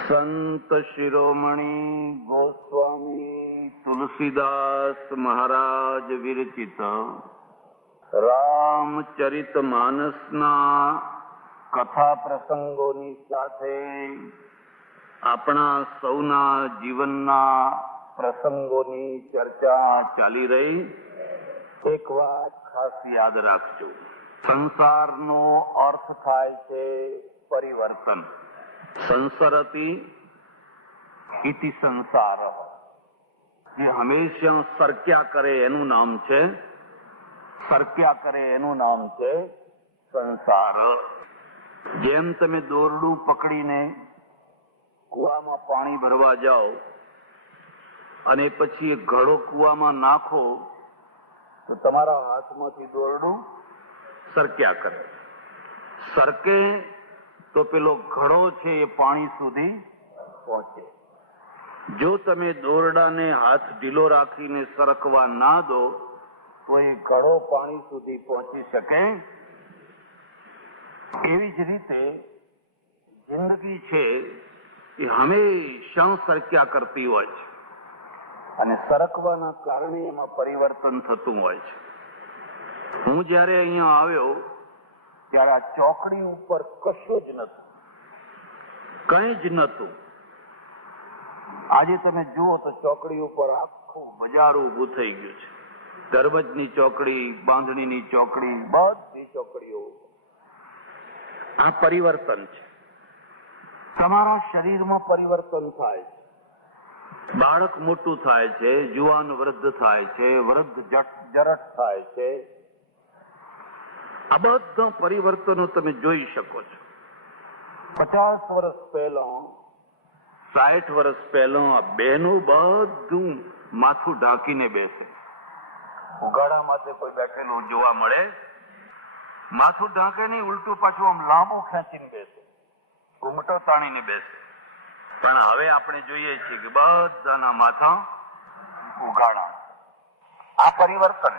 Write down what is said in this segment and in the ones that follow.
સંત શિરોમણી ગોસ્વામી તુલસીદાસ મહારાજ વિરચિત રામચરિત માનસના કથા પ્રસંગોની સાથે આપણા સૌના જીવનના પ્રસંગોની ચર્ચા ચાલી રહી. એક વાત ખાસ યાદ રાખજો, સંસારનો અર્થ થાય છે પરિવર્તન. સંસરતી ઇતિ સંસાર, જે હંમેશા સરક્યા કરે એનું નામ છે સંસાર. જેમ તમે દોરડું પકડીને કુવામાં પાણી ભરવા જાઓ અને પછી એ ઘડો કુવામાં નાખો તો તમારા હાથમાંથી દોરડું સરક્યા કરે. સરકે તો પેલો ઘડો છે એ પાણી સુધી પહોંચે. જો તમે દોરડાને હાથ ઢીલો રાખીને સરકવા ના દો તો એ ઘડો પાણી સુધી પહોંચી શકે. એવી જ રીતે જિંદગી છે એ હંમેશા સરક્યા કરતી હોય છે અને સરકવાના કારણે એમાં પરિવર્તન થતું હોય છે. હું જયારે અહીંયા આવ્યો ત્યારે આ ચોકડી ઉપર કશું જ નતું, કંઈ જ નતું. આજે તમે જુઓ તો ચોકડી ઉપર આખું બજાર ઊભું થઈ ગયું છે. દરબજની ચોકડી, બાંધણીની ચોકડી, બધી ચોકડીઓ. આ પરિવર્તન છે. તમારા શરીરમાં પરિવર્તન થાય છે. બાળક મોટું થાય છે, જુવાન વૃદ્ધ થાય છે, વૃદ્ધ જરટ થાય છે. આ બધા પરિવર્તનો તમે જોઈ શકો છો. 50 વર્ષ પહેલા, 60 વર્ષ પહેલા આ બહેનો બધું માથું ઢાંકીને બેસે. ઉઘાડા માથે કોઈ બેઠેલું જોવા મળે, માથું ઢાંકે નહીં, ઉલટું પાછું આમ લાંબુ ખેંચીને બેસે, ઘૂમટો તાણીને બેસે. પણ હવે આપણે જોઈએ છીએ કે બધાના માથા ઉઘાડા. આ પરિવર્તન.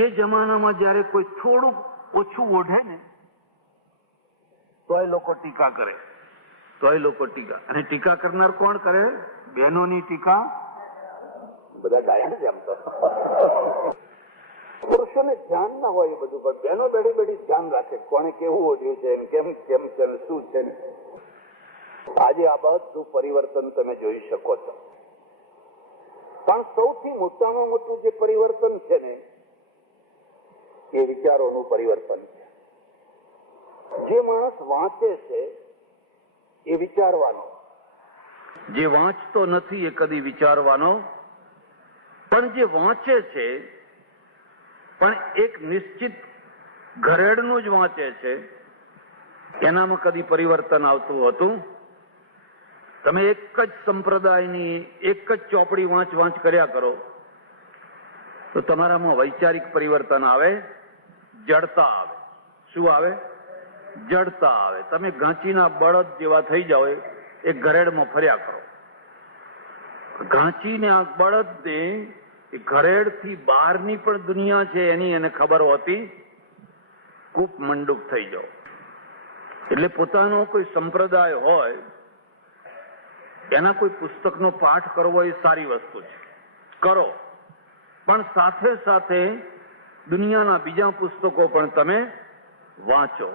એ જમાનામાં જયારે કોઈ થોડું ઓછું ઓઢે ને તોય લોકો ટીકા કરે, અને ટીકા કરનાર કોણ કરે? બહેનોની ટીકા બધા ડાયા જ. આમ તો પુરુષોને ધ્યાન ના હોય એ બધું, પણ બહેનો બેઠી બેઠી ધ્યાન રાખે કોને કેવું ઓઢ્યું છે, કેમ કેમ છે, શું છે. આજે આ બધું પરિવર્તન તમે જોઈ શકો છો. પણ સૌથી મોટામાં મોટું જે પરિવર્તન છે ને એ વિચારોનું પરિવર્તન છે. જે માણસ વાંચે છે એ વિચારવાનો, જે વાંચતો નથી એ કદી વિચારવાનો. પણ જે વાંચે છે પણ એક નિશ્ચિત ઘરેડનું જ વાંચે છે એનામાં કદી પરિવર્તન આવતું હતું? તમે એક જ સંપ્રદાયની એક જ ચોપડી વાંચ કર્યા કરો તો તમારામાં વૈચારિક પરિવર્તન આવે, જડતા આવે. શું આવે? જડતા આવે. તમે ઘાંચીના બળદ જેવા થઈ જાઓ, એક ઘરેડમાં ફર્યા કરો. ઘાંચીને આ બળદને એ ઘરેડથી બહારની પણ દુનિયા છે એની એને ખબર હોતી, કૂપ મંડુક થઈ જાઓ. એટલે પોતાનો કોઈ સંપ્રદાય હોય એના કોઈ પુસ્તકનો પાઠ કરવો એ સારી વસ્તુ છે, કરો. પણ સાથે સાથે દુનિયાના બીજા પુસ્તકો પણ તમે વાંચો.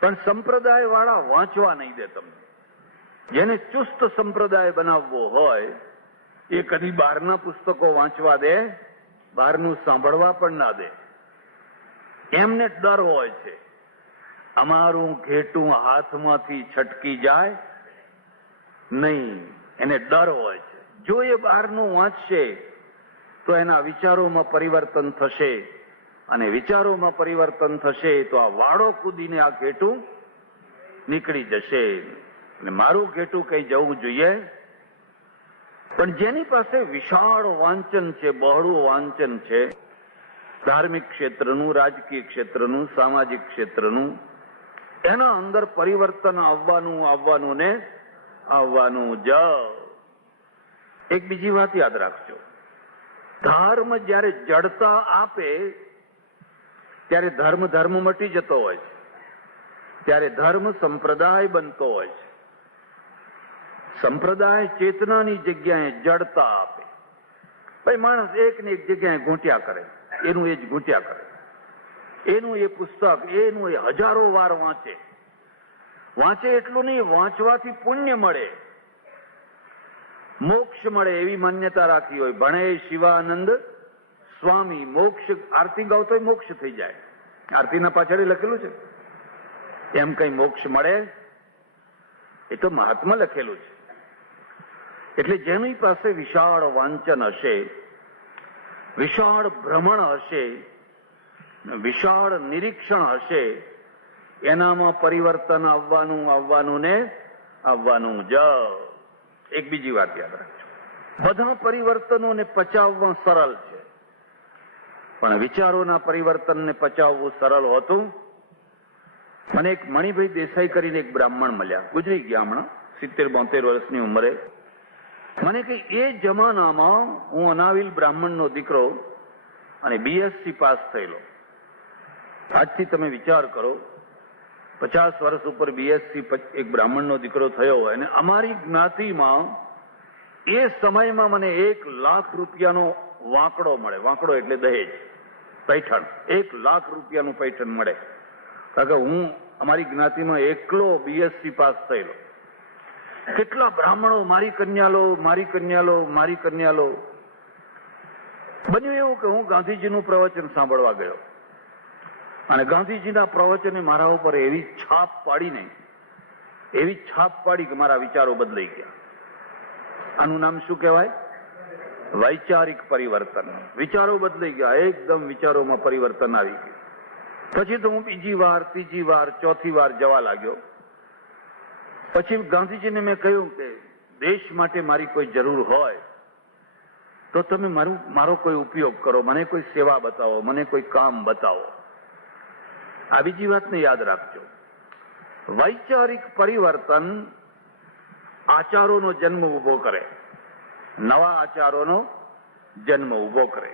પણ સંપ્રદાય વાળા વાંચવા નહીં દે તમને. જેને ચુસ્ત સંપ્રદાય બનાવવો હોય એ કદી બહારના પુસ્તકો વાંચવા દે, બહારનું સાંભળવા પણ ના દે. એમને ડર હોય છે અમારું ઘેટું હાથમાંથી છટકી જાય નહીં, એને ડર હોય છે. જો એ બહારનું વાંચશે તો એના વિચારોમાં પરિવર્તન થશે, અને વિચારોમાં પરિવર્તન થશે તો આ વાળો કૂદીને આ ઘેટું નીકળી જશે. અને મારું ઘેટું કઈ જવું જોઈએ. પણ જેની પાસે વિશાળ વાંચન છે, બહોળું વાંચન છે, ધાર્મિક ક્ષેત્રનું, રાજકીય ક્ષેત્રનું, સામાજિક ક્ષેત્રનું, એના અંદર પરિવર્તન આવવાનું ને આવવાનું જ. એક બીજી વાત યાદ રાખજો, ધર્મ જયારે જડતા આપે ત્યારે ધર્મ મટી જતો હોય છે. ત્યારે ધર્મ સંપ્રદાય બનતો હોય છે. સંપ્રદાય ચેતનાની જગ્યાએ જડતા આપે. ભાઈ માણસ એક ને એક જગ્યાએ ઘૂંટ્યા કરે, એનું એ જ ઘૂંટ્યા કરે, એનું એ પુસ્તક એનું એ હજારો વાર વાંચે એટલું નહીં, વાંચવાથી પુણ્ય મળે, મોક્ષ મળે એવી માન્યતા રાખી હોય. ભણે શિવાનંદ સ્વામી મોક્ષ, આરતી ગાવતો મોક્ષ થઈ જાય. આરતીના પાછળ લખેલું છે એમ કઈ મોક્ષ મળે? એ તો મહાત્મા લખેલું છે. એટલે જેની પાસે વિશાળ વાંચન હશે, વિશાળ ભ્રમણ હશે, વિશાળ નિરીક્ષણ હશે, એનામાં પરિવર્તન આવવાનું ને આવવાનું જ. એક બીજી વાત યાદ રાખજો, બધા પરિવર્તનોને પચાવવા સરળ છે, પણ વિચારોના પરિવર્તનને પચાવવું સરળ હોતું. મને એક મણિભાઈ દેસાઈ કરીને એક બ્રાહ્મણ મળ્યા, ગુજરી ગયા હમણાં 70-72 વર્ષની ઉંમરે. મને કે એ જમાનામાં હું અનાવિલ બ્રાહ્મણનો દીકરો અને BSc પાસ થયેલો. આજથી તમે વિચાર કરો, 50 વર્ષ ઉપર BSc એક બ્રાહ્મણનો દીકરો થયો હોય, અને અમારી જ્ઞાતિમાં એ સમયમાં મને 1 લાખ રૂપિયાનો વાંકડો મળે. વાંકડો એટલે દહેજ, પૈઠણ. 1 લાખ રૂપિયાનું પૈઠણ મળે, કારણ કે હું અમારી જ્ઞાતિમાં એકલો BSc પાસ થયેલો. કેટલા બ્રાહ્મણો મારી કન્યા લો, મારી કન્યા લો, મારી કન્યા લો. બન્યું એવું કે હું ગાંધીજીનું પ્રવચન સાંભળવા ગયો, અને ગાંધીજીના પ્રવચને મારા ઉપર એવી છાપ પાડી કે મારા વિચારો બદલાઈ ગયા. આનું નામ શું કહેવાય? વૈચારિક પરિવર્તન. વિચારો બદલાઈ ગયા, એકદમ વિચારોમાં પરિવર્તન આવી ગયું. પછી તો હું બીજી વાર, ત્રીજી વાર, ચોથી વાર જવા લાગ્યો. પછી ગાંધીજીને મેં કહ્યું કે દેશ માટે મારી કોઈ જરૂર હોય તો તમે મારો કોઈ ઉપયોગ કરો, મને કોઈ સેવા બતાવો, મને કોઈ કામ બતાવો. આ બીજી વાતને યાદ રાખજો. વૈચારિક પરિવર્તન આચારોનો જન્મ ઉભો કરે, નવા આચારોનો જન્મ ઉભો કરે.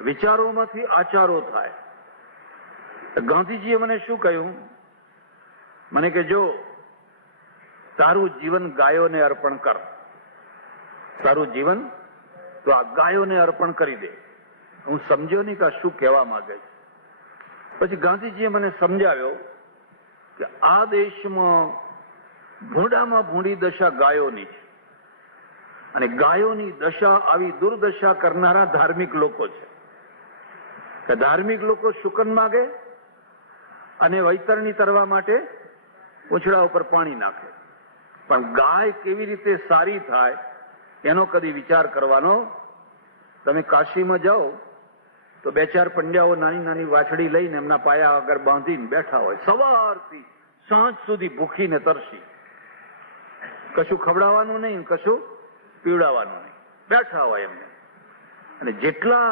વિચારોમાંથી આચારો થાય. ગાંધીજીએ મને શું કહ્યું? મને કે જો તારું જીવન ગાયોને અર્પણ કર, તારું જીવન તો આ ગાયોને અર્પણ કરી દે. હું સમજ્યો નહીં કે શું કહેવા માંગે છે. પછી ગાંધીજીએ મને સમજાવ્યો કે આ દેશમાં ભૂંડામાં ભૂંડી દશા ગાયોની છે, અને ગાયોની દશા, આવી દુર્દશા કરનારા ધાર્મિક લોકો છે. કે ધાર્મિક લોકો શુકન માગે અને વૈતરણી તરવા માટે પૂંછડા ઉપર પાણી નાખે, પણ ગાય કેવી રીતે સારી થાય એનો કદી વિચાર કરવાનો. તમે કાશીમાં જાઓ તો 2-4 પંડ્યાઓ નાની નાની વાછડી લઈને એમના પાયા આગળ બાંધીને બેઠા હોય, સવારથી સાંજ સુધી ભૂખીને તરસી, કશું ખવડાવવાનું નહીં, કશું પીવડાવવાનું નહીં, બેઠા હોય એમને. અને જેટલા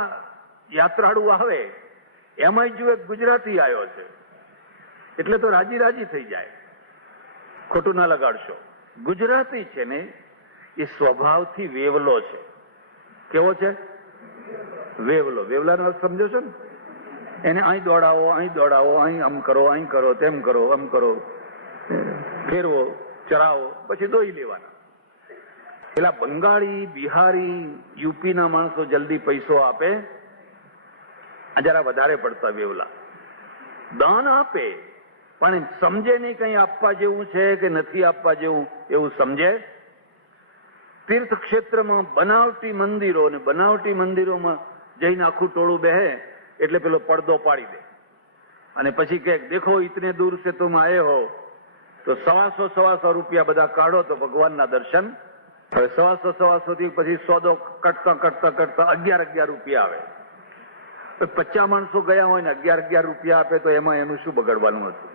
યાત્રાળુ આવે એમાંય જો એક ગુજરાતી આવ્યો છે એટલે તો રાજી થઈ જાય. ખોટું ના લગાડશો. ગુજરાતી છે ને એ સ્વભાવથી વેવલો છે. કેવો છે? વેવલો. વેવલાનો અર્થ સમજો છો ને? એને અહીં દોડાવો, અહીં આમ કરો, અહીં કરો, તેમ કરો, આમ કરો, ફેરવો, ચરાવો, પછી દોઈ લેવાના. પેલા બંગાળી, બિહારી, યુપીના માણસો જલ્દી પૈસો આપે, જરા વધારે પડતા વેવલા. દાન આપે પણ એમ સમજે નહીં કઈ આપવા જેવું છે કે નથી આપવા જેવું, એવું સમજે. તીર્થ ક્ષેત્રમાં બનાવટી મંદિરો, અને બનાવટી મંદિરોમાં જઈને આખું ટોળું બેહે એટલે પેલો પડદો પાડી દે, અને પછી કે દેખો ઇતને દૂર સે તુમ આયે હો, તો 125 રૂપિયા બધા કાઢો તો ભગવાનના દર્શન. હવે 125 થી પછી સોદો કટતા 11 રૂપિયા આવે. 50 માણસો ગયા હોય ને 11 રૂપિયા આપે તો એમાં એનું શું બગડવાનું હતું?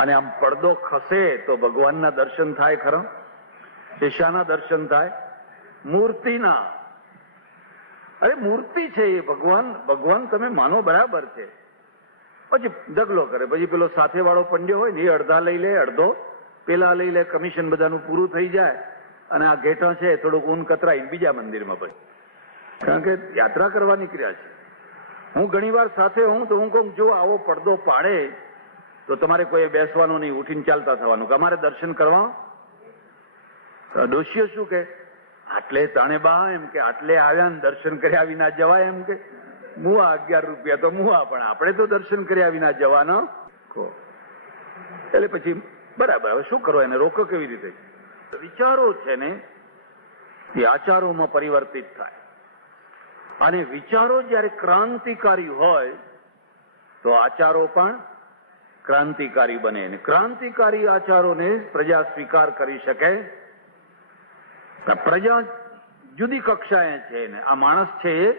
અને આમ પડદો ખસે તો ભગવાનના દર્શન થાય ખરા? શેષાના દર્શન થાય? મૂર્તિના. અરે મૂર્તિ છે એ ભગવાન તમે માનો બરાબર છે. પછી ઢગલો કરે. પછી પેલો સાથે વાળો પંડ્યો હોય ને એ અડધા લઈ લે, અડધો પેલા લઈ લે, કમિશન બધાનું પૂરું થઈ જાય, અને આ ઘેટા છે થોડુંક ઊન કતરાઈ બીજા મંદિરમાં પછી. કારણ કે યાત્રા કરવા નીકળ્યા છે. હું ઘણી વાર સાથે હું તો હું કહું જો આવો પડદો પાડે તો તમારે કોઈ બેસવાનું નહીં, ઉઠીને ચાલતા થવાનું કે અમારે દર્શન કરવા. ડોશીઓ શું કે, આટલે તાણે બા એમ કે આટલે આવ્યા ને દર્શન કર્યા વિના જવાય એમ કે મુવા 11 રૂપિયા તો મુવા, પણ આપણે તો દર્શન કર્યા વિના જવાનો. એટલે પછી બરાબર, હવે શું કરો, એને રોકો કેવી રીતે? વિચારો છે ને એ આચારોમાં પરિવર્તિત થાય, અને વિચારો જયારે ક્રાંતિકારી હોય તો આચારો પણ ક્રાંતિકારી બને, અને ક્રાંતિકારી આચારોને પ્રજા સ્વીકાર કરી શકે. પ્રજા જુદી કક્ષાએ છે ને આ માણસ છે એ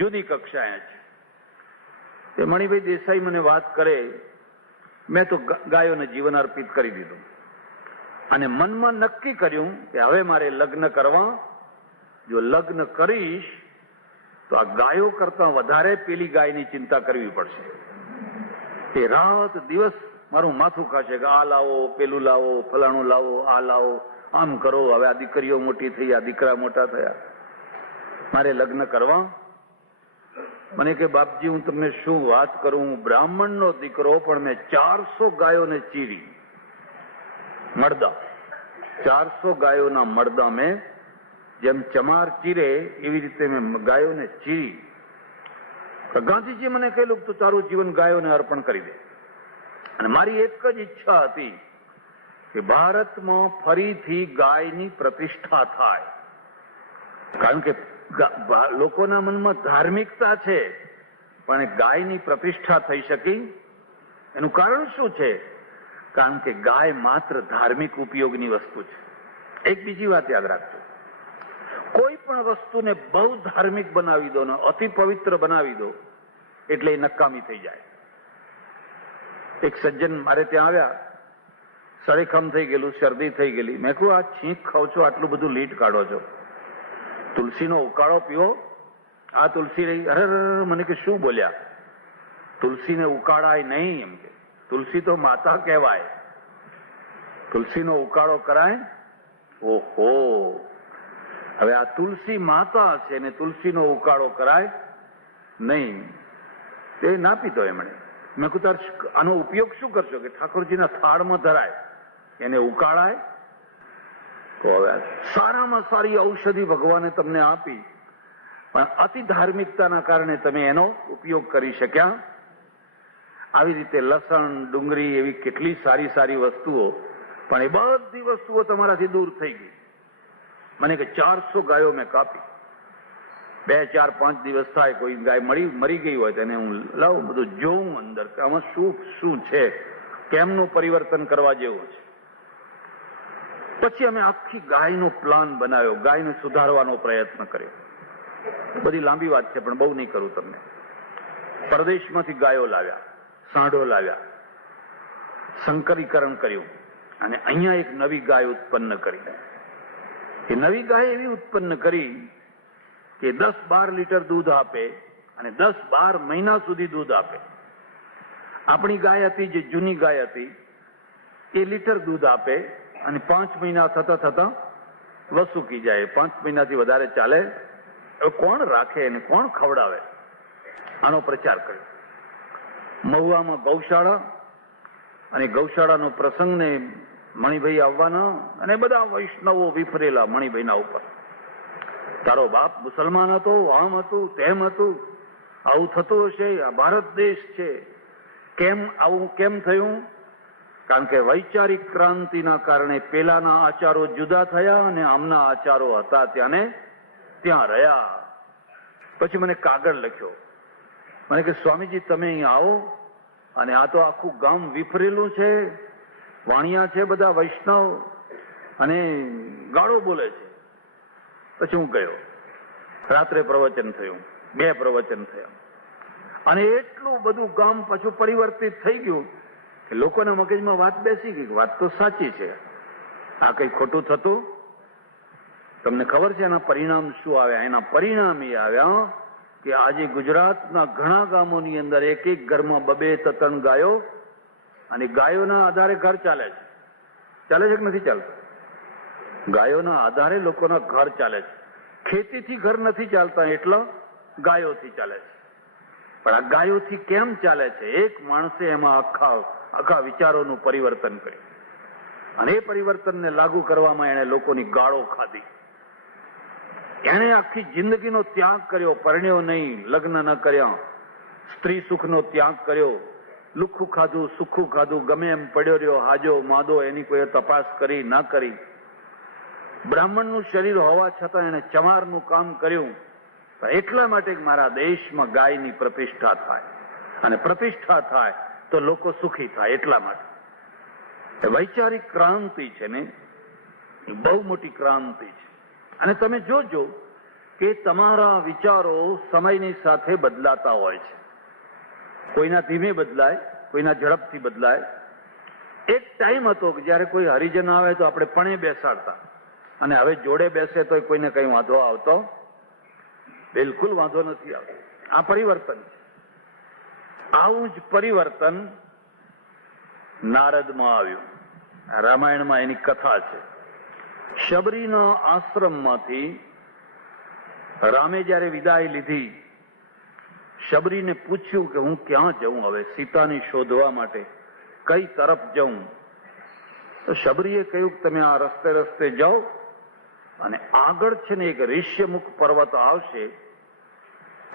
જુદી કક્ષાએ છે. તે મણિભાઈ દેસાઈ મને વાત કરે, મેં તો ગાયોને જીવન અર્પિત કરી દીધું અને મનમાં નક્કી કર્યું કે હવે મારે લગ્ન કરવા. જો લગ્ન કરીશ તો આ ગાયો કરતા વધારે પેલી ગાયની ચિંતા કરવી પડશે. એ રાત દિવસ મારું માથું ખાશે કે આ લાવો, પેલું લાવો, ફલાણું લાવો, આ લાવો, આમ કરો. હવે આ દીકરીઓ મોટી થઈ, આ દીકરા મોટા થયા, મારે લગ્ન કરવા. મને કે બાપજી હું તમને શું વાત કરું, હું બ્રાહ્મણનો દીકરો, પણ મેં 400 ગાયોને ચીરી, મળદા 400 ગાયોના મળદા મેં જેમ ચમાર ચીરે એવી રીતે મેં ગાયોને ચીરી. ગાંધીજી મને કહેલું તું તારું જીવન ગાયોને અર્પણ કરી દે. અને મારી એક જ ઈચ્છા હતી કે ભારતમાં ફરીથી ગાયની પ્રતિષ્ઠા થાય. કારણ કે લોકોના મનમાં ધાર્મિકતા છે, પણ ગાયની પ્રતિષ્ઠા થઈ શકી. એનું કારણ શું છે? કારણ કે ગાય માત્ર ધાર્મિક ઉપયોગની વસ્તુ છે. એક બીજી વાત યાદ રાખજો, કોઈ પણ વસ્તુને બહુ ધાર્મિક બનાવી દો ને અતિ પવિત્ર બનાવી દો એટલે એ નકામી થઈ જાય. એક સજ્જન મારે ત્યાં આવ્યા, સળેખમ થઈ ગયેલું, શરદી થઈ ગયેલી. મેં કહ્યું આ છીંક ખાવ છો, આટલું બધું લીટ કાઢો છો, તુલસીનો ઉકાળો પીવો. આ તુલસી રહી. અરે મને કે શું બોલ્યા? તુલસીને ઉકાળાય નહીં એમ કે, તુલસી તો માતા કહેવાય, તુલસીનો ઉકાળો કરાય. ઓહો, હવે આ તુલસી માતા છે ને તુલસીનો ઉકાળો કરાય નહીં, તે ના પીધો એમણે. મેં કહ્યું તાર આનો ઉપયોગ શું કરશો? કે ઠાકોરજીના થાળમાં ધરાય, એને ઉકાળાય. તો હવે સારામાં સારી ઔષધિ ભગવાને તમને આપી, પણ અતિ ધાર્મિકતાના કારણે તમે એનો ઉપયોગ કરી શક્યા. આવી રીતે લસણ, ડુંગળી એવી કેટલી સારી સારી વસ્તુઓ, પણ એ બધી વસ્તુઓ તમારાથી દૂર થઈ ગઈ. મને કે 400 ગાયો મેં કાપી. 2, 4, 5 દિવસ થાય, કોઈ ગાય મરી ગઈ હોય તેને હું લાવું, બધું જોઉં અંદર કે આમાં શું છે, કેમનું પરિવર્તન કરવા જેવું છે. પછી અમે આખી ગાયનો પ્લાન બનાવ્યો, ગાયને સુધારવાનો પ્રયત્ન કર્યો. બધી લાંબી વાત છે પણ બહુ નહીં કરું તમને. પરદેશમાંથી ગાયો લાવ્યા, સાંઢો લાવ્યા, સંકરીકરણ કર્યું અને અહીંયા એક નવી ગાય ઉત્પન્ન કરી. એ નવી ગાય એવી ઉત્પન્ન કરી કે 10-12 લીટર દૂધ આપે અને 10-12 મહિના સુધી દૂધ આપે. આપણી ગાય હતી જે જૂની ગાય હતી એ લીટર દૂધ આપે અને 5 મહિના થતા વસુકી જાય. 5 મહિનાથી વધારે ચાલે. હવે કોણ રાખે એને, કોણ ખવડાવે? આનો પ્રચાર કર્યો. મહુવામાં ગૌશાળા, અને ગૌશાળાનો પ્રસંગને મણિભાઈ આવવાના અને બધા વૈષ્ણવો વિફરેલા મણિભાઈના ઉપર. તારો બાપ મુસલમાન હતો, આમ હતું, તેમ હતું, આવું થતું હશે, આ ભારત દેશ છે, કેમ આવું કેમ થયું? કારણ કે વૈચારિક ક્રાંતિના કારણે પેલાના આચારો જુદા થયા અને આમના આચારો હતા ત્યાં રહ્યા. પછી મને કાગળ લખ્યો, મને કે સ્વામીજી તમે અહીંયા આવો, અને આ તો આખું ગામ વિફરેલું છે, વાણિયા છે બધા વૈષ્ણવ, અને ગાળો બોલે છે. પછી હું ગયો. રાત્રે પ્રવચન થયું, 2 પ્રવચન થયા, અને એટલું બધું ગામ પાછું પરિવર્તિત થઈ ગયું કે લોકોના મગજમાં વાત બેસી ગઈ, વાત તો સાચી છે, આ કઈ ખોટું થતું. તમને ખબર છે એના પરિણામ શું આવ્યા? એના પરિણામ એ આવ્યા કે આજે ગુજરાતના ઘણા ગામોની અંદર એક ઘરમાં 2-3 ગાયો, અને ગાયોના આધારે ઘર ચાલે છે. ચાલે છે કે નથી ચાલતું? ગાયોના આધારે લોકોના ઘર ચાલે છે. ખેતીથી ઘર નથી ચાલતા, એટલા ગાયોથી ચાલે છે. પણ આ ગાયોથી કેમ ચાલે છે? એક માણસે એમાં આખા આખા વિચારોનું પરિવર્તન કર્યું. અને એ પરિવર્તનને લાગુ કરવામાં એણે લોકોની ગાળો ખાધી. એણે આખી જિંદગીનો ત્યાગ કર્યો, પરણ્યો નહીં, લગ્ન ન કર્યા, સ્ત્રી સુખનો ત્યાગ કર્યો, લુખ્ખું ખાધું, સુખ્ખું ખાધું, ગમે એમ પડ્યો રહ્યો, હાજો માદો, એની કોઈ તપાસ કરી ના કરી. બ્રાહ્મણનું શરીર હોવા છતાં એને ચમારનું કામ કર્યું, એટલા માટે મારા દેશમાં ગાયની પ્રતિષ્ઠા થાય, અને પ્રતિષ્ઠા થાય તો લોકો સુખી થાય, એટલા માટે. વૈચારિક ક્રાંતિ છે ને, એ બહુ મોટી ક્રાંતિ છે. અને તમે જોજો કે તમારા વિચારો સમયની સાથે બદલાતા હોય છે. કોઈના ધીમે બદલાય, કોઈના ઝડપથી બદલાય. એક ટાઈમ હતો કે જયારે કોઈ હરિજન આવે તો આપણે પણે બેસાડતા, અને હવે જોડે બેસે તો કોઈને કઈ વાંધો આવતો, બિલકુલ વાંધો નથી આવતો. આ પરિવર્તન છે. આવું જ પરિવર્તન નારદમાં આવ્યું. રામાયણમાં એની કથા છે. શબરીના આશ્રમમાંથી રામે જયારે વિદાય લીધી, શબરીને પૂછ્યું કે હું ક્યાં જઉં હવે સીતાની શોધવા માટે, કઈ તરફ જઉં? તો શબરીએ કહ્યું કે તમે આ રસ્તે રસ્તે જાઓ, અને આગળ છે ને એક ઋષ્યમુખ પર્વત આવશે,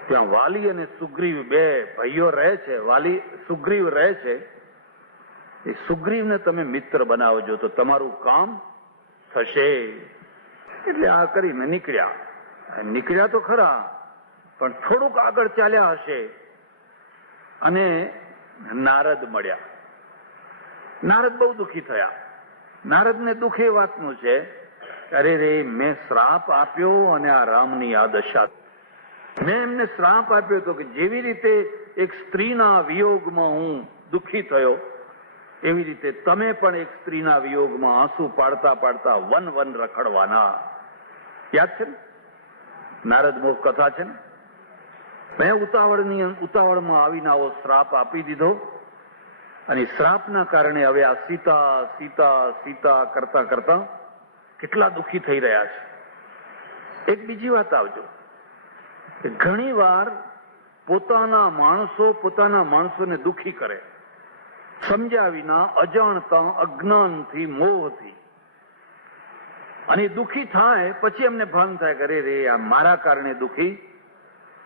ત્યાં વાલી અને સુગ્રીવ બે ભાઈઓ રહે છે. વાલી સુગ્રીવ રહે છે. એ સુગ્રીવને તમે મિત્ર બનાવજો તો તમારું કામ થશે. એટલે આ કરીને નીકળ્યા તો ખરા, પણ થોડુંક આગળ ચાલ્યા હશે અને નારદ મળ્યા. નારદ બહુ દુઃખી થયા. નારદને દુઃખ એ વાતનું છે, અરે રે, મેં શ્રાપ આપ્યો અને આ રામની આ દશા. મેં એમને શ્રાપ આપ્યો હતો કે જેવી રીતે એક સ્ત્રીના વિયોગમાં હું દુઃખી થયો, એવી રીતે તમે પણ એક સ્ત્રીના વિયોગમાં આંસુ પાડતા પાડતા વન વન રખડવાના. યાદ છે ને નારદ મોહ કથા છે ને? મેં ઉતાવળમાં આવીને આવો શ્રાપ આપી દીધો, અને શ્રાપના કારણે હવે આ સીતા સીતા સીતા કરતા કરતા કેટલા દુઃખી થઈ રહ્યા છે. એક બીજી વાત આવજો, કે ઘણી વાર પોતાના માણસોને દુઃખી કરે, સમજ્યા વિના, અજાણતા, અજ્ઞાનથી, મોહથી. અને દુઃખી થાય પછી એમને ભાન થાય કે અરે રે, આ મારા કારણે દુઃખી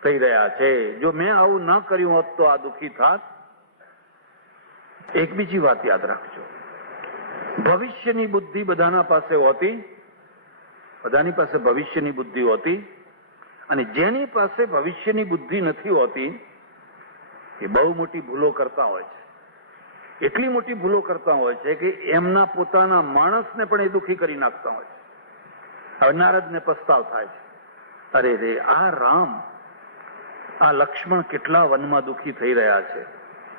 થઈ રહ્યા છે. જો મેં આવું ન કર્યું હોત તો આ દુઃખી થાત. એક બીજી વાત યાદ રાખજો, ભવિષ્યની બુદ્ધિ બધાની પાસે ભવિષ્યની બુદ્ધિ હોતી, અને જેની પાસે ભવિષ્યની બુદ્ધિ નથી હોતી એ બહુ મોટી ભૂલો કરતા હોય છે. એટલી મોટી ભૂલો કરતા હોય છે કે એમના પોતાના માણસને પણ એ દુઃખી કરી નાખતા હોય છે. હવે નારદને પસ્તાવ થાય છે, અરે રે, આ રામ, આ લક્ષ્મણ કેટલા વનમાં દુઃખી થઈ રહ્યા છે.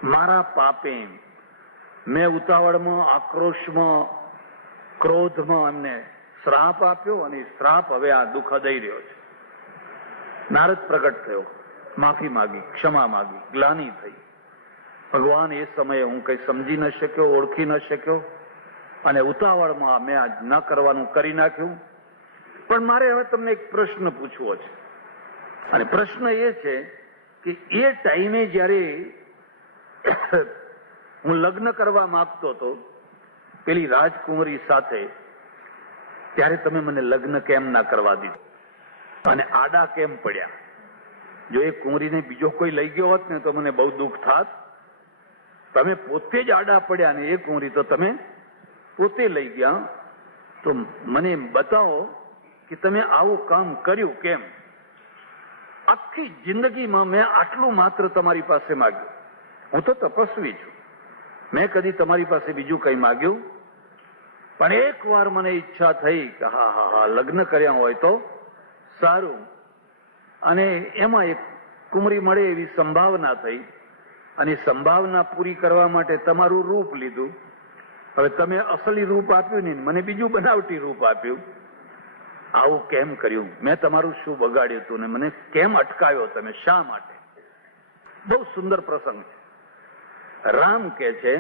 મારા પાપે મેં ઉતાવળમાં, આક્રોશમાં, ક્રોધમાં એમને શ્રાપ આપ્યો, અને શ્રાપ હવે આ દુઃખ દઈ રહ્યો છે. નારદ પ્રગટ થયો, માફી માગી, ક્ષમા માગી, ગ્લાની થઈ. ભગવાન, એ સમયે હું કઈ સમજી ન શક્યો, ઓળખી ન શક્યો, અને ઉતાવળમાં મેં આ ન કરવાનું કરી નાખ્યું. પણ મારે હવે તમને એક પ્રશ્ન પૂછવો છે, અને પ્રશ્ન એ છે કે એ ટાઈમે જયારે હું લગ્ન કરવા માંગતો હતો પેલી રાજકુમારી સાથે, ત્યારે તમે મને લગ્ન કેમ ના કરવા દીધું, અને આડા કેમ પડ્યા? જો એ કુંવરીને બીજો કોઈ લઈ ગયો હોત ને તો મને બહુ દુઃખ થાત. તમે પોતે જ આડા પડ્યા, ને એ કુંવરી તો તમે પોતે લઈ ગયા. તો મને બતાવો કે તમે આવું કામ કર્યું કેમ? આખી જિંદગીમાં મેં આટલું માત્ર તમારી પાસે માગ્યું. હું તો તપસ્વી છું, મેં કદી તમારી પાસે બીજું કઈ માગ્યું? પણ એક વાર મને ઈચ્છા થઈ કે હા, લગ્ન કર્યા હોય તો સારું. અને એમાં એક કુંવરી મળે એવી સંભાવના થઈ, અને સંભાવના પૂરી કરવા માટે તમારું રૂપ લીધું. હવે તમે અસલી રૂપ આપ્યું નહીં, મને બીજું બનાવટી રૂપ આપ્યું. આવું કેમ કર્યું? મેં તમારું શું બગાડ્યું હતું, ને મને કેમ અટકાવ્યો તમે? શા માટે? બહુ સુંદર પ્રસંગ છે. રામ કે છે,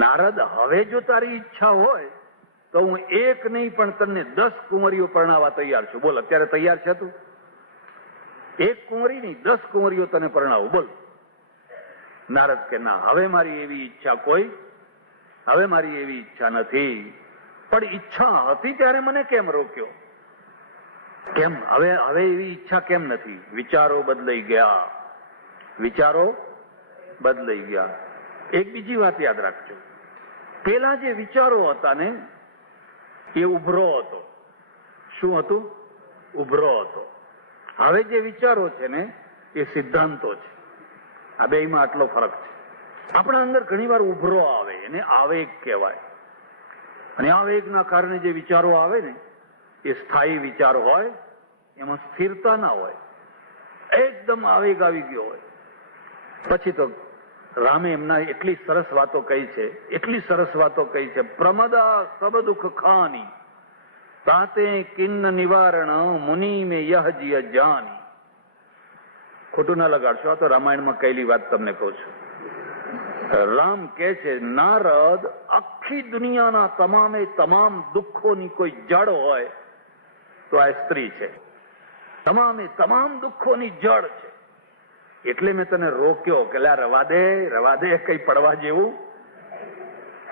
નારદ, હવે જો તારી ઈચ્છા હોય તો હું એક નહીં પણ તને 10 કુંવરીઓ પરણાવવા તૈયાર છું. બોલ, અત્યારે તૈયાર છે તું? એક કુંવરી નહીં, 10 કુંવરીઓ તને પરણાવું. બોલ. નારદ કે ના, હવે મારી એવી ઈચ્છા નથી. પણ ઈચ્છા હતી ત્યારે મને કેમ રોક્યો? કેમ હવે એવી ઈચ્છા કેમ નથી? વિચારો બદલાઈ ગયા. એક બીજી વાત યાદ રાખજો, પેલા જે વિચારો હતા ને એ ઉભરો હતો. શું હતું? ઉભરો હતો. હવે જે વિચારો છે ને એ સિદ્ધાંતો છે. આ બેમાં આટલો ફરક છે. આપણા અંદર ઘણી વાર ઉભરો આવે, એને આવેગ કહેવાય. અને આવેગના કારણે જે વિચારો આવે ને એ સ્થાયી વિચાર હોય, એમાં સ્થિરતા ના હોય. એકદમ આવેગ આવી ગયો હોય. પછી તો રામે એમના એટલી સરસ વાતો કહી છે, પ્રમદા સબ દુઃખ ખાની તાતે કિન્ન નિવારણ મુનિ મે યહ જીય જાની. ખોટું ના લગાડશો, આ તો રામાયણમાં કહેલી વાત તમને કહું છું. રામ કે છે, નારદ આખી દુનિયાના તમામ દુઃખોની કોઈ જડ હોય તો આ સ્ત્રી છે. તમામ દુઃખોની જડ છે. એટલે મેં તને રોક્યો કે રવા દે કઈ પડવા જેવું.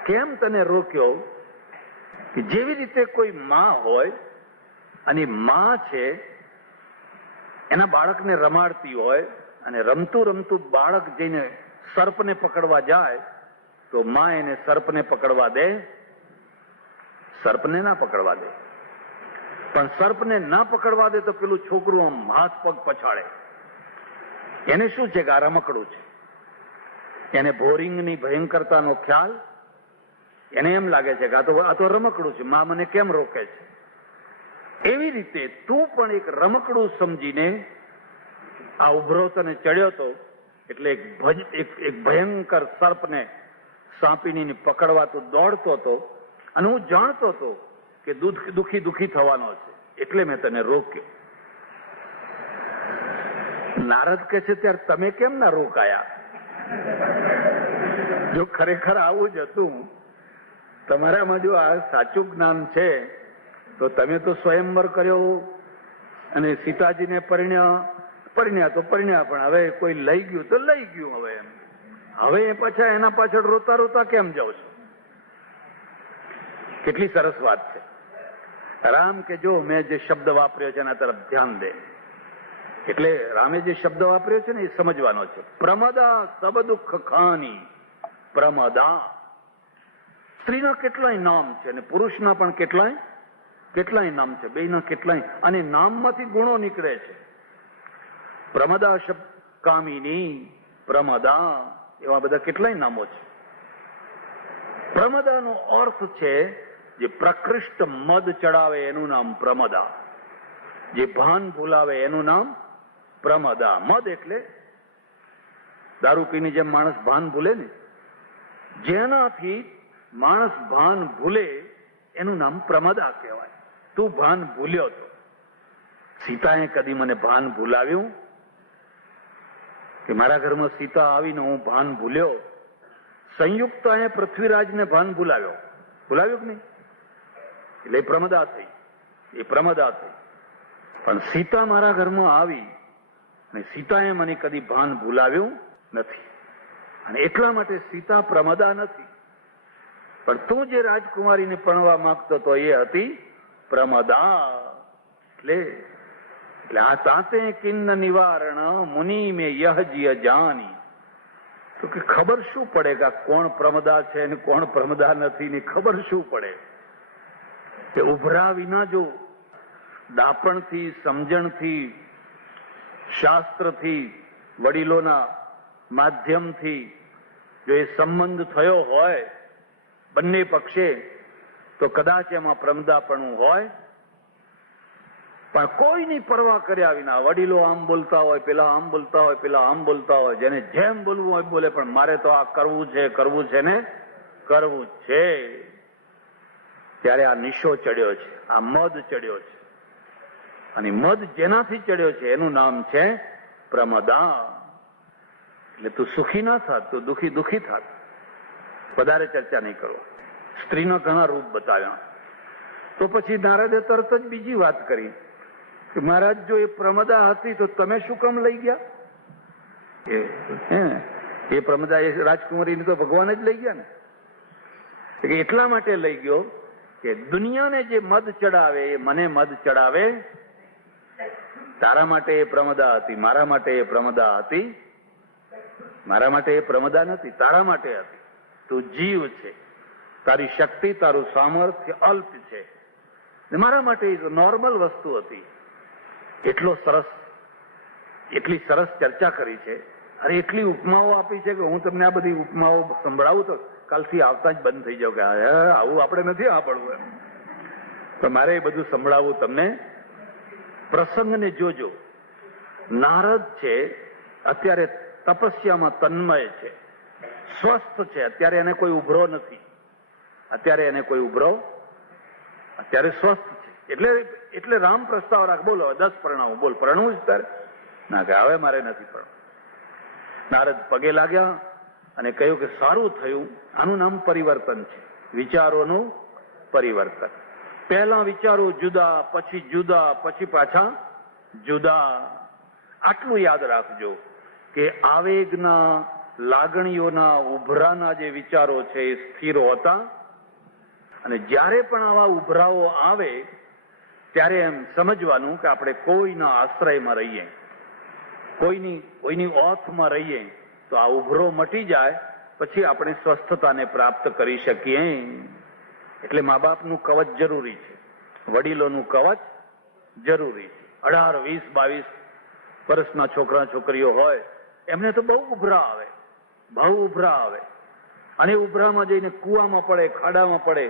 કેમ તને રોક્યો? કે જેવી રીતે કોઈ માં હોય અને માં છે એના બાળકને રમાડતી હોય અને રમતું બાળક જઈને સર્પને પકડવા જાય તો માં એને સર્પને પકડવા દે? સર્પને ના પકડવા દે. પણ સર્પને ના પકડવા દે તો પેલું છોકરું આમ હાથ પગ પછાડે. એને શું છે કે આ રમકડું છે. એને બોરિંગની ભયંકરતાનો ખ્યાલ, એને એમ લાગે છે કે આ તો રમકડું છે, માં મને કેમ રોકે છે. એવી રીતે તું પણ એક રમકડું સમજીને આ ઉભરો તને ચડ્યો તો એટલે એક ભયંકર સર્પને સાપીને પકડવા તું દોડતો હતો અને હું જાણતો હતો કે દુઃખી થવાનો છે, એટલે મેં તને રોક્યો. નારદ કે છે ત્યારે તમે કેમ ના રોકાયા? જો ખરેખર આવું જ હતું, તમારામાં જો આ સાચું જ્ઞાન છે તો તમે તો સ્વયંવર કર્યો અને સીતાજીને પરિણ્યા તો પરિણ્યા, પણ હવે કોઈ લઈ ગયું તો લઈ ગયું. હવે એ પાછા એના પાછળ રોતા કેમ જાવ છો? કેટલી સરસ વાત છે. રામ કે જો મેં જે શબ્દ વાપર્યો છે એના તરફ ધ્યાન દે. એટલે રામે જે શબ્દ વાપર્યો છે ને એ સમજવાનો છે. પ્રમદા સબ દુઃખ ખાની. પ્રમદા સ્ત્રીના કેટલાય નામ છે અને પુરુષના પણ કેટલાય નામ છે. બેયના કેટલાય, અને નામમાંથી ગુણો નીકળે છે. પ્રમદા શબ્દ, કામિની, પ્રમદા, એવા બધા કેટલાય નામો છે. પ્રમદાનો અર્થ છે જે પ્રકૃષ્ટ મદ ચડાવે એનું નામ પ્રમદા, જે ભાન ભૂલાવે એનું નામ પ્રમદા. મદ એટલે દારૂ પીને જેમ માણસ ભાન ભૂલે ને, જેનાથી માણસ ભાન ભૂલે એનું નામ પ્રમદા કહેવાય. તું ભાન ભૂલ્યો તો. સીતાએ કદી મને ભાન ભૂલાવ્યું કે મારા ઘરમાં સીતા આવીને હું ભાન ભૂલ્યો? સંયુક્તાએ પૃથ્વીરાજને ભાન ભૂલાવ્યું કે નહીં? એટલે એ પ્રમદા થઈ. પણ સીતા મારા ઘરમાં આવી અને સીતાએ મને કદી ભાન ભૂલાવ્યું નથી, અને એટલા માટે સીતા પ્રમદા નથી. પણ તું જે રાજકુમારીને પરણવા માંગતો હતો એ હતી પ્રમદા. એટલે આ તાતે કિન્ન નિવારણ મુનિ મે યહ જીય જાની. તો કે ખબર શું પડે કે કોણ પ્રમદા છે અને કોણ પ્રમદા નથી ની ખબર શું પડે? કે ઉભરા વિના જો દાપણથી, સમજણથી, શાસ્ત્રથી, વડીલોના માધ્યમથી જો એ સંબંધ થયો હોય બંને પક્ષે તો કદાચ એમાં પ્રમદાપણું હોય. પણ કોઈની પરવા કર્યા વિના વડીલો આમ બોલતા હોય, પેલા આમ બોલતા હોય, જેને જેમ બોલવું હોય બોલે, પણ મારે તો આ કરવું છે ને કરવું છે. ત્યારે આ નિશો ચડ્યો છે, આ મદ ચડ્યો છે, અને મદ જેનાથી ચડ્યો છે એનું નામ છે પ્રમદા. એટલે તું સુખી ના થાત, તું દુઃખી થાત. વધારે ચર્ચા નહીં કરો. સ્ત્રીના ઘણા રૂપ બતાવ્યા. તો પછી નારદે તરત જ બીજી વાત કરી કે મહારાજ જો એ પ્રમદા હતી તો તમે શું કામ લઈ ગયા? એ પ્રમદા એ રાજકુમારીને તો ભગવાન જ લઈ ગયા ને. એટલા માટે લઈ ગયો કે દુનિયાને જે મદ ચડાવે એ મને મદ ચડાવે. તારા માટે એ પ્રમદા હતી, મારા માટે એ પ્રમદા હતી. મારા માટે એ પ્રમદા નથી, તારા માટે હતી. તું જીવ છે, તારી શક્તિ, તારું સામર્થ્ય અલ્પ છે. મારા માટે નોર્મલ વસ્તુ હતી. એટલી સરસ ચર્ચા કરી છે. અરે એટલી ઉપમાઓ આપી છે કે હું તમને આ બધી ઉપમાઓ સંભળાવું તો કાલથી આવતા જ બંધ થઈ જાવ કે આવું આપણે નથી સાંભળવું એમ. પણ મારે એ બધું સંભળાવવું તમને. પ્રસંગને જોજો. નારદ છે અત્યારે તપસ્યામાં તન્મય છે, સ્વસ્થ છે. અત્યારે એને કોઈ ઉભરો નથી, અત્યારે સ્વસ્થ છે. એટલે રામ પ્રસ્તાવ રાખ. બોલો 10 પરણાવું. બોલ પરણવું જ તારે? ના કે હવે મારે નથી પરણવું. નારદ પગે લાગ્યા અને કહ્યું કે સારું થયું. આનું નામ પરિવર્તન છે, વિચારોનું પરિવર્તન. પહેલા વિચારો જુદા, પછી પાછા જુદા. આટલું યાદ રાખજો કે આવેગના, લાગણીઓના, ઉભરાના જે વિચારો છે એ સ્થિર હોતા, અને જ્યારે પણ આવા ઉભરાઓ આવે ત્યારે એમ સમજવાનું કે આપણે કોઈના આશ્રયમાં રહીએ, કોઈની ઓથમાં રહીએ તો આ ઉભરો મટી જાય, પછી આપણે સ્વસ્થતાને પ્રાપ્ત કરી શકીએ. એટલે મા બાપનું કવચ જરૂરી છે, વડીલોનું કવચ જરૂરી છે. 18, 20, 22 વર્ષના છોકરા છોકરીઓ હોય એમને તો બહુ ઉભરા આવે. અને ઉભરામાં જઈને કૂવામાં પડે, ખાડામાં પડે,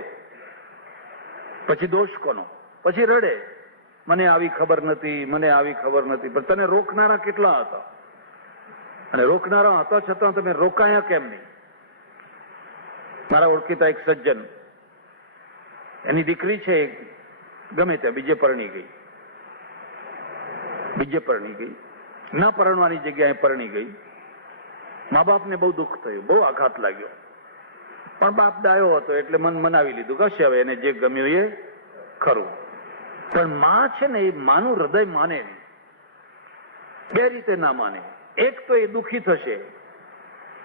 પછી દોષ કોનો? પછી રડે, મને આવી ખબર નથી. પણ તને રોકનારા કેટલા હતા? અને રોકનારા હતા છતાં તમે રોકાયા કેમ નહીં? મારા ઓળખીતા એક સજ્જન, એની દીકરી છે ગમે ત્યાં બીજે પરણી ગઈ, ન પરણવાની જગ્યાએ પરણી ગઈ. મા બાપને બહુ દુઃખ થયું, બહુ આઘાત લાગ્યો. પણ બાપ ડાયો હતો એટલે મન મનાવી લીધું કે હશે હવે એને જે ગમ્યું એ ખરું. પણ માં છે ને, એ માનું હૃદય માને નહીં. બે રીતે ના માને. એક તો એ દુઃખી થશે,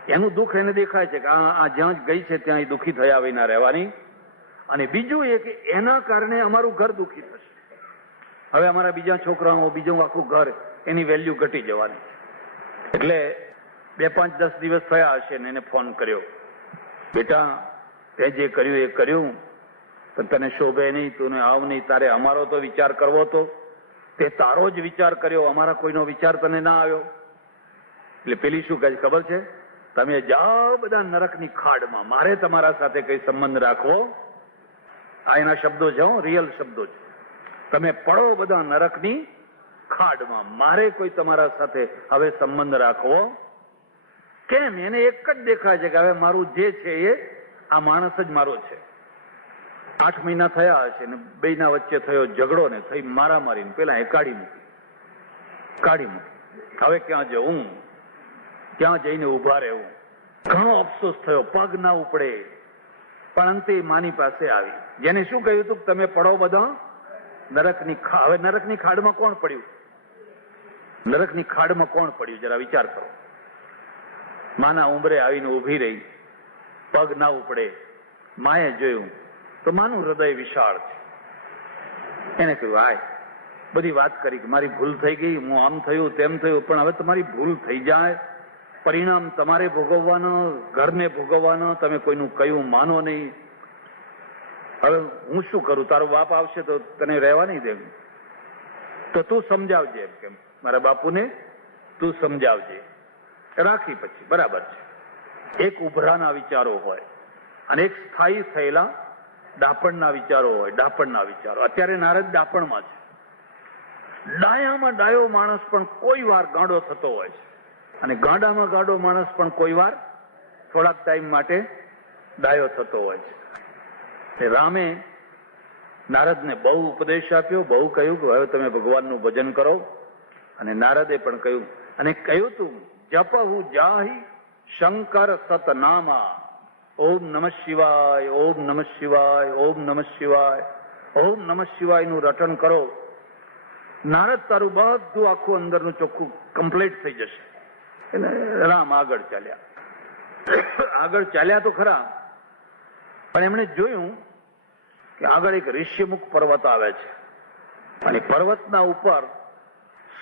એનું દુઃખ એને દેખાય છે કે આ જ્યાં ગઈ છે ત્યાં એ દુઃખી થયા વિના રહેવાની. અને બીજું એ કે એના કારણે અમારું ઘર દુઃખી થશે. હવે અમારા બીજા છોકરાઓ, બીજું આખું ઘર, એની વેલ્યુ ઘટી જવાની. એટલે 2, 5, 10 દિવસ થયા હશે ને એને ફોન કર્યો, બેટા તે જે કર્યું એ કર્યું, પણ તને શોભે નહીં, તું આવ નહીં. તારે અમારો તો વિચાર કરવો હતો, તે તારો જ વિચાર કર્યો, અમારા કોઈનો વિચાર તને ના આવ્યો. એટલે પેલી શું કહે ખબર છે? તમે જાઓ બધા નરકની ખાડમાં, મારે તમારા સાથે કઈ સંબંધ રાખવો. આ એના શબ્દો છે, રિયલ શબ્દો છે. તમે પડો બધા નરકની ખાડમાં, મારે કોઈ તમારા સાથે હવે સંબંધ રાખવો કેમ? એને એક જ દેખાય છે કે હવે મારું જે છે એ આ માણસ જ મારો છે. 8 મહિના થયા હશે ને બેયના વચ્ચે થયો ઝઘડો ને થઈ મારામારી. પેલા એ કાઢી મૂકી. હવે ક્યાં જવું, ક્યાં જઈને ઉભા રહેવું? ઘણો અફસોસ થયો, પગ ના ઉપડે. પણ અંતે માની પાસે આવી, જેને શું કહ્યું હતું? તમે પડો બધા નરકની ખાડ. હવે નરકની ખાડમાં કોણ પડ્યું? જરા વિચાર કરો. માના ઉંબરે આવીને ઉભી રહી, પગ ના ઉપડે. માએ જોયું તો માનું હૃદય વિશાળ છે. એને કહ્યું, આય બધી વાત કરી કે મારી ભૂલ થઈ ગઈ, હું આમ થયું તેમ થયું, પણ હવે તમારી ભૂલ થઈ જાય, પરિણામ તમારે ભોગવવાનો, ઘરને ભોગવવાનો. તમે કોઈનું કયું માનો નહીં. હવે હું શું કરું? તારો બાપ આવશે તો તને રહેવા નહીં દે, તો તું સમજાવજે. એમ કેમ મારા બાપુને તું સમજાવજે. રાખી પછી બરાબર છે. એક ઉભરાના વિચારો હોય અને એક સ્થાયી થયેલા ડાપણના વિચારો હોય. અત્યારે નારદ ડાપણમાં છે. ડાયામાં ડાયો માણસ પણ કોઈ વાર ગાંડો થતો હોય છે, અને ગાંડામાં ગાંડો માણસ પણ કોઈ વાર થોડાક ટાઈમ માટે ડાયો થતો હોય છે. રામે નારદને બહુ ઉપદેશ આપ્યો, બહુ કહ્યું કે હવે તમે ભગવાનનું ભજન કરો. અને નારદે પણ કહ્યું, અને કહ્યું તું જપહુ જાહી શંકર સતનામા. ઓમ નમઃ શિવાય, ઓમ નમઃ શિવાય, ઓમ નમઃ શિવાય, ઓમ નમઃ શિવાયનું રટન કરો. નારદ તારું બધું આખું અંદરનું ચોખ્ખું કમ્પ્લીટ થઈ જશે. એટલે રામ આગળ ચાલ્યા. આગળ ચાલ્યા તો ખરા, પણ એમણે જોયું કે આગળ એક ઋષ્યમુખ પર્વત આવે છે અને પર્વતના ઉપર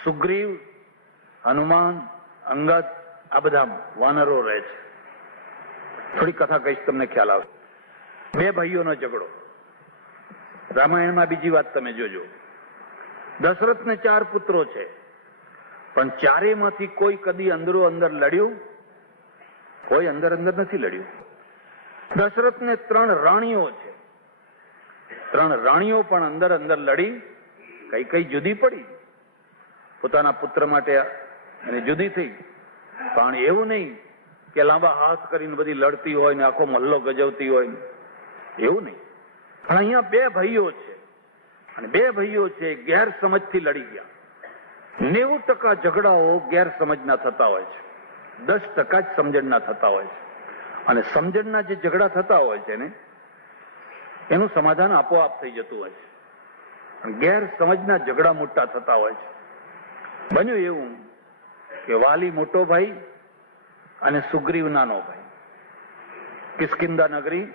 સુગ્રીવ, હનુમાન, અંગદ આ બધા વાનરો રહે છે. થોડી કથા કહીશ, તમને ખ્યાલ આવે. બે ભાઈઓનો ઝઘડો. રામાયણમાં બીજી વાત તમે જોજો. દશરથને 4 પુત્રો છે, પણ ચારેયમાંથી કોઈ કદી અંદરો અંદર લડ્યું? કોઈ અંદર નથી લડ્યું. દશરથને 3 રાણીઓ છે, 3 રાણીઓ પણ અંદર લડી કઈ જુદી પડી. પોતાના પુત્ર માટે એને જુદી થઈ, પણ એવું નહીં કે લાંબા હાથ કરીને બધી લડતી હોય ને આખો મહલ્લો ગજવતી હોય, એવું નહીં. પણ અહીંયા 2 ભાઈઓ છે અને 2 ભાઈઓ છે ગેરસમજથી લડી ગયા. 90% ઝઘડાઓ ગેરસમજના થતા હોય છે, 10% જ સમજણના થતા હોય છે. અને સમજણના જે ઝઘડા થતા હોય છે ને એનું સમાધાન આપોઆપ થઈ જતું હોય છે. ગેરસમજના ઝઘડા મોટા થતા હોય છે. બન્યું એવું કે વાલી મોટો ભાઈ અને સુગ્રીવ નાનો ભાઈ કિષ્કિંધા નગરી,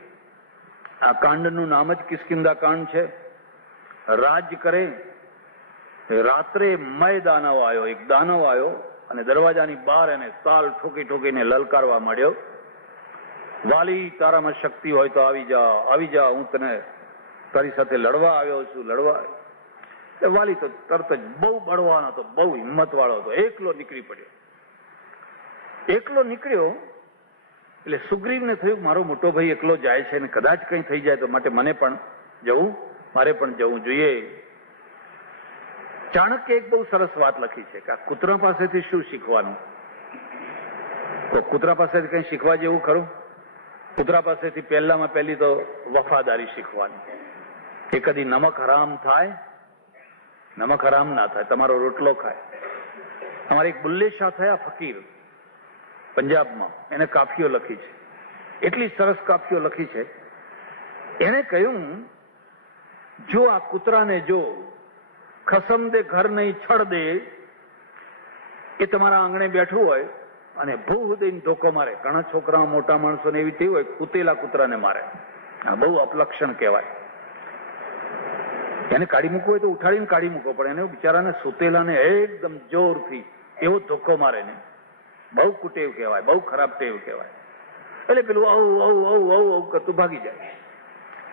આ કાંડનું નામ જ કિષ્કિંધા કાંડ છે. રાજ કરે, રાત્રે મય દાનવ આવ્યો, એક દાનવ આવ્યો અને દરવાજાની બહાર એને સાલ ઠોકીને લલકારવા માંડ્યો. વાલી, તારામાં શક્તિ હોય તો આવી જા, હું તને તારી સાથે લડવા આવ્યો છું, લડવા. વાલી તો તરત જ બહુ બળવાનો હતો, બહુ હિંમત વાળો હતો, એકલો નીકળી પડ્યો. એકલો નીકળ્યો એટલે સુગ્રીવને થયું મારો મોટો ભાઈ એકલો જાય છે ને કદાચ કંઈ થઈ જાય તો માટે મારે પણ જવું જોઈએ. ચાણક્ય એક બહુ સરસ વાત લખી છે કે આ કૂતરા પાસેથી શું શીખવાનું. તો કૂતરા પાસેથી કંઈ શીખવા જેવું ખરું? કૂતરા પાસેથી પહેલી તો વફાદારી શીખવાની. એ કદી નમક હરામ થાય? નમક હરામ ના થાય, તમારો રોટલો ખાય. અમારે એક બુલ્લે શાહ થયા ફકીર પંજાબમાં, એને કાફીઓ લખી છે, એટલી સરસ કાફીઓ લખી છે. એને કહ્યું જો આ કૂતરાને જો ખસમ દે ઘર નહીં છળ દે, એ તમારા આંગણે બેઠું હોય અને ભૂ દઈને ધોકો મારે. ઘણા છોકરા મોટા માણસોને એવી થઈ હોય કૂતેલા કૂતરાને મારે, આ બહુ અપલક્ષણ કહેવાય. એને કાઢી મૂકવું હોય તો ઉઠાડીને કાઢી મૂકો, પણ એને બિચારાને સુતેલાને એકદમ જોરથી એવો ધોકો મારે ને, બહુ કુટેવ કહેવાય, બહુ ખરાબ ટેવ કહેવાય. એટલે પેલું આવું કરતું ભાગી જાય.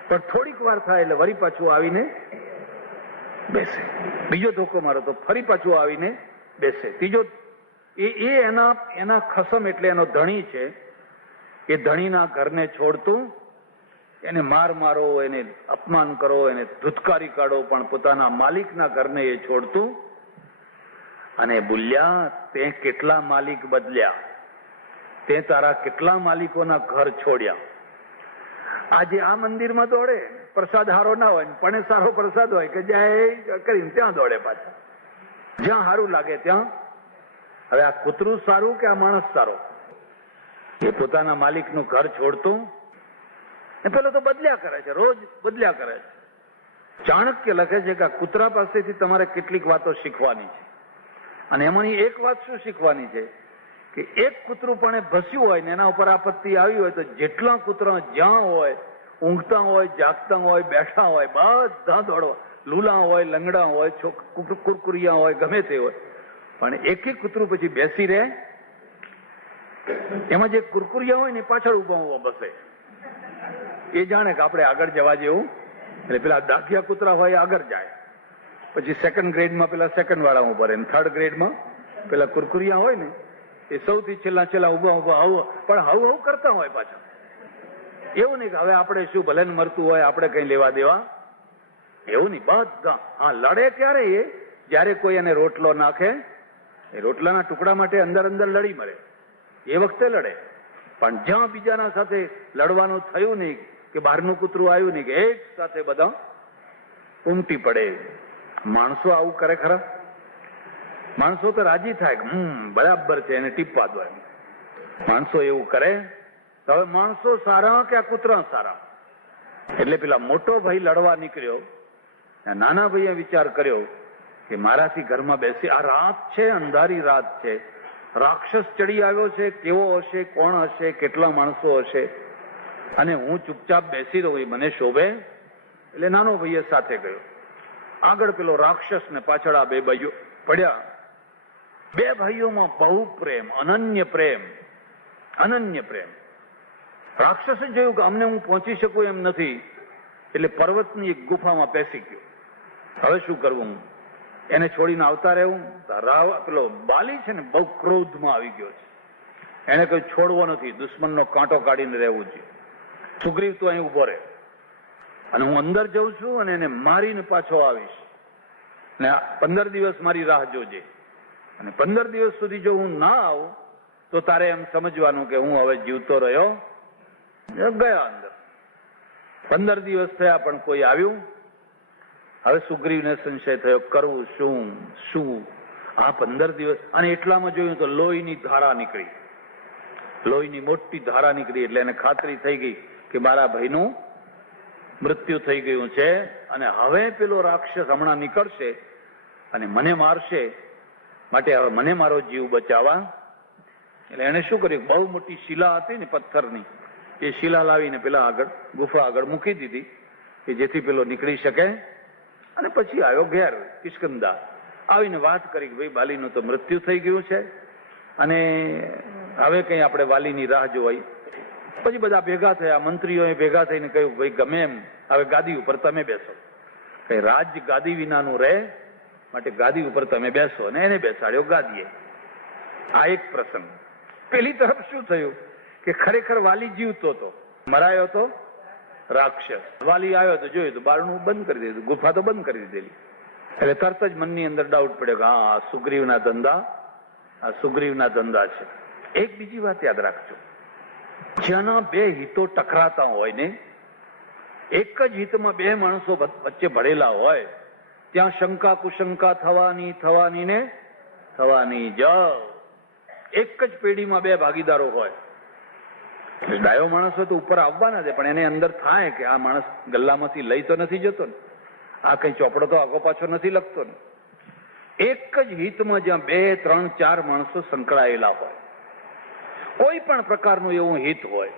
પણ થોડીક વાર થાય એટલે વળી પાછું આવીને બેસે. બીજો ધોકો મારો તો ફરી પાછું આવીને બેસે. ત્રીજો એ એના ખસમ એટલે એનો ધણી છે, એ ધણીના ઘરને છોડતું, એને મારો, એને અપમાન કરો, એને ધુતકારી કાઢો, પણ પોતાના માલિકના ઘરને એ છોડતું. અને બોલ્યા તે કેટલા માલિક બદલ્યા, તે તારા કેટલા માલિકોના ઘર છોડ્યા. આજે આ મંદિરમાં દોડે, પ્રસાદ સારો ના હોય પણ સારો પ્રસાદ હોય કે જાય કરીને ત્યાં દોડે પાછા, જ્યાં સારું લાગે ત્યાં. હવે આ કૂતરું સારું કે આ માણસ સારો? એ પોતાના માલિકનું ઘર છોડતું એ પેલો તો બદલ્યા કરે છે, રોજ બદલ્યા કરે છે. ચાણક્ય લખે છે કે આ કૂતરા પાસેથી તમારે કેટલીક વાતો શીખવાની છે. અને એમાંની એક વાત શું શીખવાની છે કે એક કૂતરું પણ ભસ્યું હોય ને એના ઉપર આપત્તિ આવી હોય તો જેટલા કૂતરા જ્યાં હોય, ઊંઘતા હોય, જાગતા હોય, બેઠા હોય, બધા દોડવા, લૂલા હોય, લંગડા હોય, કુરકુરિયા હોય, ગમે તે હોય, પણ એક કૂતરું પછી બેસી રહે. એમાં જે કુરકુરિયા હોય ને પાછળ ઉભા બસે. એ જાણે કે આપણે આગળ જવા જેવું. એટલે પેલા દાખિયા કૂતરા હોય આગળ જાય, પછી સેકન્ડ ગ્રેડમાં પેલા સેકન્ડ વાળા ઉભા રહે, થર્ડ ગ્રેડમાં પેલા કુરકુરિયા હોય ને એ સૌથી છેલ્લા ઉભા પણ હવ કરતા હોય પાછા. એવું નહીં કે હવે આપણે શું ભલે મરતું હોય આપણે કઈ લેવા દેવા, એવું નહીં. બધા હા લડે ક્યારે? એ જયારે કોઈ એને રોટલો નાખે, એ રોટલાના ટુકડા માટે અંદર લડી મરે, એ વખતે લડે. પણ જ્યાં બીજાના સાથે લડવાનું થયું નહીં કે બહારનું કૂતરું આવ્યું નહીં કે એક સાથે બધા ઉમટી પડે. માણસો આવું કરે ખરા? માણસો તો રાજી થાય કે બરાબર છે, એને ટીપવા દો. માણસો એવું કરે તો હવે માણસો સારા કે આ કૂતરા સારા? એટલે પેલા મોટો ભાઈ લડવા નીકળ્યો, નાના ભાઈએ વિચાર કર્યો કે મારાથી ઘરમાં બેસી, આ રાત છે, અંધારી રાત છે, રાક્ષસ ચડી આવ્યો છે, કેવો હશે, કોણ હશે, કેટલા માણસો હશે, અને હું ચૂપચાપ બેસી રહું એ મને શોભે? એટલે નાનો ભાઈ સાથે ગયો. આગળ પેલો રાક્ષસ ને પાછળ આ બે ભાઈઓ પડ્યા. બે ભાઈઓમાં બહુ પ્રેમ, અનન્ય પ્રેમ, અનન્ય પ્રેમ. રાક્ષસે જોયું કે અમને હું પહોંચી શકું એમ નથી, એટલે પર્વતની એક ગુફામાં બેસી ગયો. હવે શું કરવું? એને છોડીને આવતા રહેવું? પેલો બાલી છે ને બહુ ક્રોધમાં આવી ગયો છે. એને કોઈ છોડવો નથી, દુશ્મનનો કાંટો કાઢીને રહેવું છે. સુગ્રીવ તો અહીં ઉભો રહે, અને હું અંદર જઉં છું અને એને મારીને પાછો આવીશ, ને 15 દિવસ મારી રાહ જોજે, અને 15 દિવસ સુધી જો હું ના આવું તો તારે એમ સમજવાનું કે હું હવે જીવતો રહ્યો. ગયા અંદર. 15 દિવસ થયા પણ કોઈ આવ્યું. હવે સુગ્રીવને સંશય થયો, કરવું શું શું? આ 15 દિવસ, અને એટલામાં જોયું તો લોહીની ધારા નીકળી, લોહીની મોટી ધારા નીકળી. એટલે એને ખાતરી થઈ ગઈ કે મારા ભાઈનું મૃત્યુ થઈ ગયું છે, અને હવે પેલો રાક્ષસ હમણાં નીકળશે અને મને મારશે, માટે હવે મને મારો જીવ બચાવવા. એટલે એને શું કર્યું? બહુ મોટી શિલા હતી ને પથ્થરની, એ શિલા લાવીને પેલા આગળ ગુફા આગળ મૂકી દીધી કે જેથી પેલો નીકળી શકે. અને પછી આવ્યો ઘેર કિષ્કંધા. આવીને વાત કરી કે ભાઈ બાલીનું તો મૃત્યુ થઈ ગયું છે, અને હવે કઈ આપણે વાલીની રાહ જોવાય. પછી બધા ભેગા થયા, મંત્રીઓએ ભેગા થઈને કહ્યું ભાઈ ગમે એમ હવે ગાદી ઉપર તમે બેસો, કઈ રાજ ગાદી વિનાનું રહે, માટે ગાદી ઉપર તમે બેસો. અને એને બેસાડ્યો ગાદીએ. આ એક પ્રસંગ. પેલી તરફ શું થયું કે ખરેખર વાલી જીવતો હતો, મરાયો તો રાક્ષસ. વાલી આવ્યો તો જોયું તો બારણું બંધ કરી દીધું, ગુફા તો બંધ કરી દીધેલી. એટલે તરત જ મનની અંદર ડાઉટ પડ્યો કે હા સુગ્રીવના ધંધા, આ સુગ્રીવના ધંધા છે. એક બીજી વાત યાદ રાખજો, જ્યાંના બે હિતો ટકરાતા હોય ને, એક જ હિતમાં બે માણસો વચ્ચે ભળેલા હોય, ત્યાં શંકા કુશંકા થવાની ને થવાની જ. એક જ પેઢીમાં બે ભાગીદારો હોય, ડાયો માણસ હોય તો ઉપર આવવાના છે, પણ એને અંદર થાય કે આ માણસ ગલ્લામાંથી લઈ તો નથી જતો ને, આ કઈ ચોપડો તો આગો પાછો નથી લખતો ને. એક જ હિતમાં જ્યાં 2, 3, 4 માણસો સંકળાયેલા હોય, કોઈ પણ પ્રકારનું એવું હિત હોય,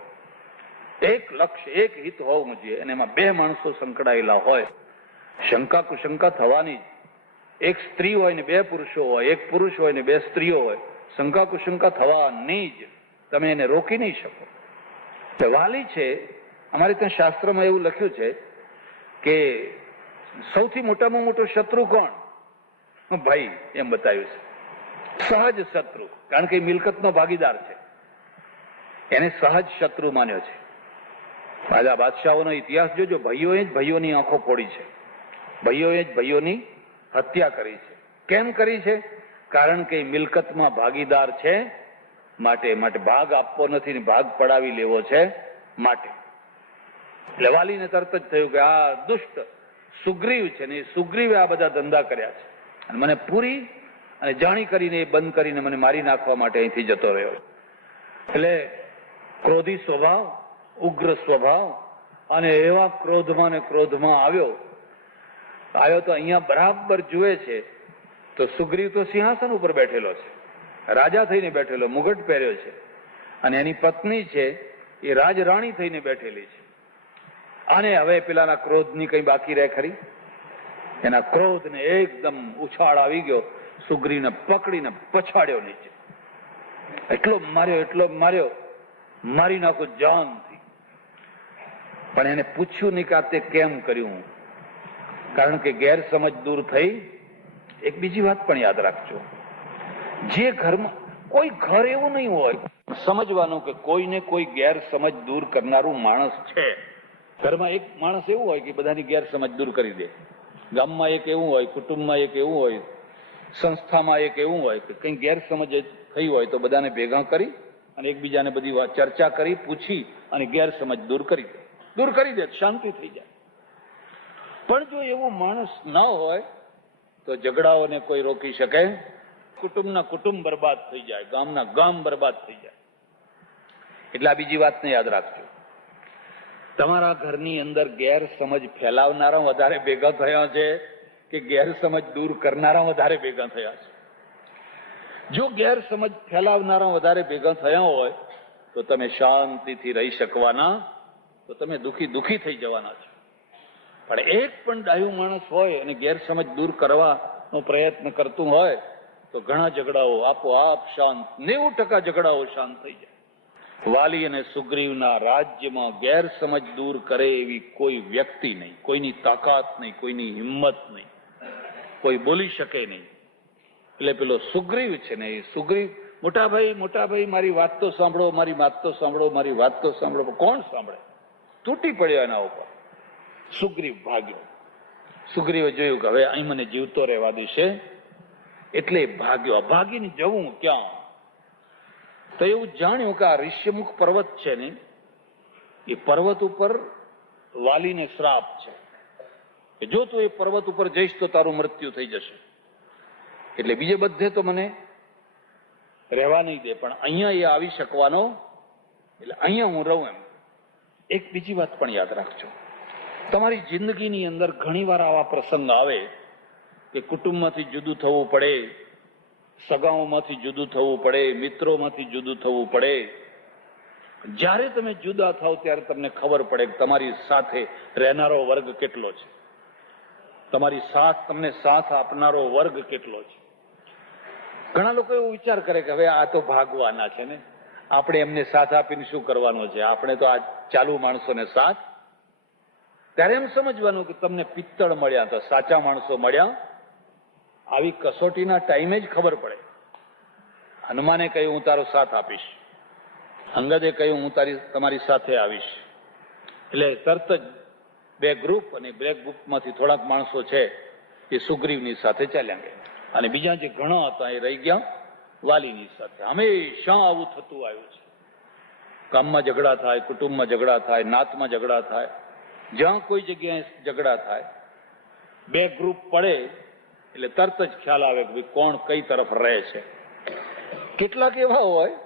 એક લક્ષ્ય, એક હિત હોવું જોઈએ, અને એમાં 2 માણસો સંકળાયેલા હોય, શંકા કુશંકા થવાની જ. એક સ્ત્રી હોય ને 2 પુરુષો હોય, એક પુરુષ હોય ને 2 સ્ત્રીઓ હોય, શંકા કુશંકા થવાની જ. તમે એને રોકી નહીં શકો. વાલી છે, અમારે ત્યાં શાસ્ત્રમાં એવું લખ્યું છે કે સૌથી મોટામાં મોટો શત્રુ કોણ? ભાઈ, એમ બતાવ્યું છે. સહજ શત્રુ, કારણ કે મિલકતનો ભાગીદાર છે, એને સહજ શત્રુ માન્યો છે. રાજા બાદશાહોનો ઇતિહાસ જોજો, ભાઈઓએ જ ભાઈઓની આંખો ફોડી છે, ભાઈઓએ જ ભાઈઓની હત્યા કરી છે. કેમ કરી છે? કારણ કે મિલકતમાં ભાગીદાર છે, માટે ભાગ આપવો નથી ને ભાગ પડાવી લેવો છે માટે. એટલે વાલીને તરત જ થયું કે આ દુષ્ટ સુગ્રીવ છે ને, સુગ્રીવે આ બધા ધંધા કર્યા છે, અને મને પૂરી અને જાણી કરીને એ બંધ કરીને મને મારી નાખવા માટે અહીંથી જતો રહ્યો. એટલે ક્રોધી સ્વભાવ, ઉગ્ર સ્વભાવ, અને એવા ક્રોધમાં ને ક્રોધમાં આવ્યો તો અહીંયા બરાબર જુએ છે તો સુગ્રીવ તો સિંહાસન ઉપર બેઠેલો છે, રાજા થઈને બેઠેલો, મુગટ પહેર્યો છે, અને એની પત્ની છે એ રાજરાણી થઈને બેઠેલી છે. અને હવે પેલાના ક્રોધની કઈ બાકી રહે ખરી? એના ક્રોધને એકદમ ઉછાળ આવી ગયો, સુગ્રીવને પકડીને પછાડ્યો નીચે. એટલો માર્યો, મારી નાખો જાનથી. પણ એને પૂછ્યું નહીં કે આ તે કેમ કર્યું, કારણ કે ગેરસમજ દૂર થઈ. એક બીજી વાત પણ યાદ રાખજો, જે ઘરમાં કોઈ ઘર એવું નહીં હોય સમજવાનું કે કોઈને કોઈ ગેરસમજ દૂર કરનારું માણસ છે. ઘરમાં એક માણસ એવું હોય કે બધાની ગેરસમજ દૂર કરી દે. ગામમાં એક એવું હોય, કુટુંબમાં એક એવું હોય, સંસ્થામાં એક એવું હોય કે કંઈ ગેરસમજ થઈ હોય તો બધાને ભેગા કરી અને એકબીજાને બધી વાત ચર્ચા કરી, પૂછી અને ગેરસમજ દૂર કરી દે, શાંતિ થઈ જાય. પણ જો એવો માણસ ન હોય તો ઝઘડાઓને કોઈ રોકી શકે? કુટુંબના કુટુંબ બરબાદ થઈ જાય, ગામના ગામ બરબાદ થઈ જાય. એટલે આ બીજી વાતને યાદ રાખજો, તમારા ઘરની અંદર ગેરસમજ ફેલાવનારા વધારે ભેગા થયા છે કે ગેરસમજ દૂર કરનારા વધારે ભેગા થયા છે? જો ગેરસમજ ફેલાવનારા વધારે ભેગા થયા હોય તો તમે શાંતિથી રહી શકવાના, તો તમે દુઃખી થઈ જવાના છો. પણ એક પણ ડાહ્યું માણસ હોય અને ગેરસમજ દૂર કરવાનો પ્રયત્ન કરતું હોય તો ઘણા ઝઘડાઓ આપોઆપ શાંત, 90% ઝઘડાઓ શાંત થઈ જાય. વાલી અને સુગ્રીવના રાજ્યમાં ગેરસમજ દૂર કરે એવી કોઈ વ્યક્તિ નહીં, કોઈની તાકાત નહીં, કોઈની હિંમત નહીં, કોઈ બોલી શકે નહીં. એટલે પેલો સુગ્રીવ છે ને, એ સુગ્રીવ મોટા ભાઈ મારી વાત તો સાંભળો, મારી વાત તો સાંભળો, મારી વાત તો સાંભળો. કોણ સાંભળે? તૂટી પડ્યો એના ઉપર. સુગ્રીવ ભાગ્યો. સુગ્રીવે જોયું કે હવે અહીં મને જીવતો રહેવા દેશે, એટલે ભાગ્યો. ભાગીને જવું ક્યાં? તો એવું જાણ્યું કે આ ઋષ્યમુખ પર્વત છે ને, એ પર્વત ઉપર વાલીને શ્રાપ છે કે જો તું એ પર્વત ઉપર જઈશ તો તારું મૃત્યુ થઈ જશે, એટલે બીજે બધે તો મને રહેવા નહીં દે, પણ અહીંયા એ આવી શકવાનો, એટલે અહીંયા હું રહું એમ. એક બીજી વાત પણ યાદ રાખજો, તમારી જિંદગીની અંદર ઘણીવાર આવા પ્રસંગ આવે કે કુટુંબમાંથી જુદું થવું પડે, સગાઓમાંથી જુદું થવું પડે, મિત્રોમાંથી જુદું થવું પડે. જ્યારે તમે જુદા થાવ ત્યારે તમને ખબર પડે કે તમારી સાથે રહેનારો વર્ગ કેટલો છે, તમારી તમને સાથ આપનારો વર્ગ કેટલો છે. ઘણા લોકો એવો વિચાર કરે કે હવે આ તો ભાગવાના છે ને, આપણે એમને સાથ આપીને શું કરવાનો છે, આપણે તો આ ચાલુ માણસોને સાથ. ત્યારે એમ સમજવાનું કે તમને પિત્તળ મળ્યા તો સાચા માણસો મળ્યા, આવી કસોટીના ટાઈમે જ ખબર પડે. હનુમાને કહ્યું હું તારો સાથ આપીશ, અંગદે કહ્યું હું તમારી સાથે આવીશ, એટલે તરત જ બે ગ્રુપ, અને બે ગ્રુપમાંથી થોડાક માણસો છે એ સુગ્રીવની સાથે ચાલ્યા ગયા, અને બીજા જે ઘણા હતા એ રહી ગયા વાલીની સાથે. હંમેશા આવું થતું આવ્યું છે. ગામમાં ઝઘડા થાય, કુટુંબમાં ઝઘડા થાય, નાતમાં ઝઘડા થાય, જ્યાં કોઈ જગ્યાએ ઝઘડા થાય, બે ગ્રુપ પડે એટલે તરત જ ખ્યાલ આવે કે ભાઈ કોણ કઈ તરફ રહે છે. કેટલાક એવા હોય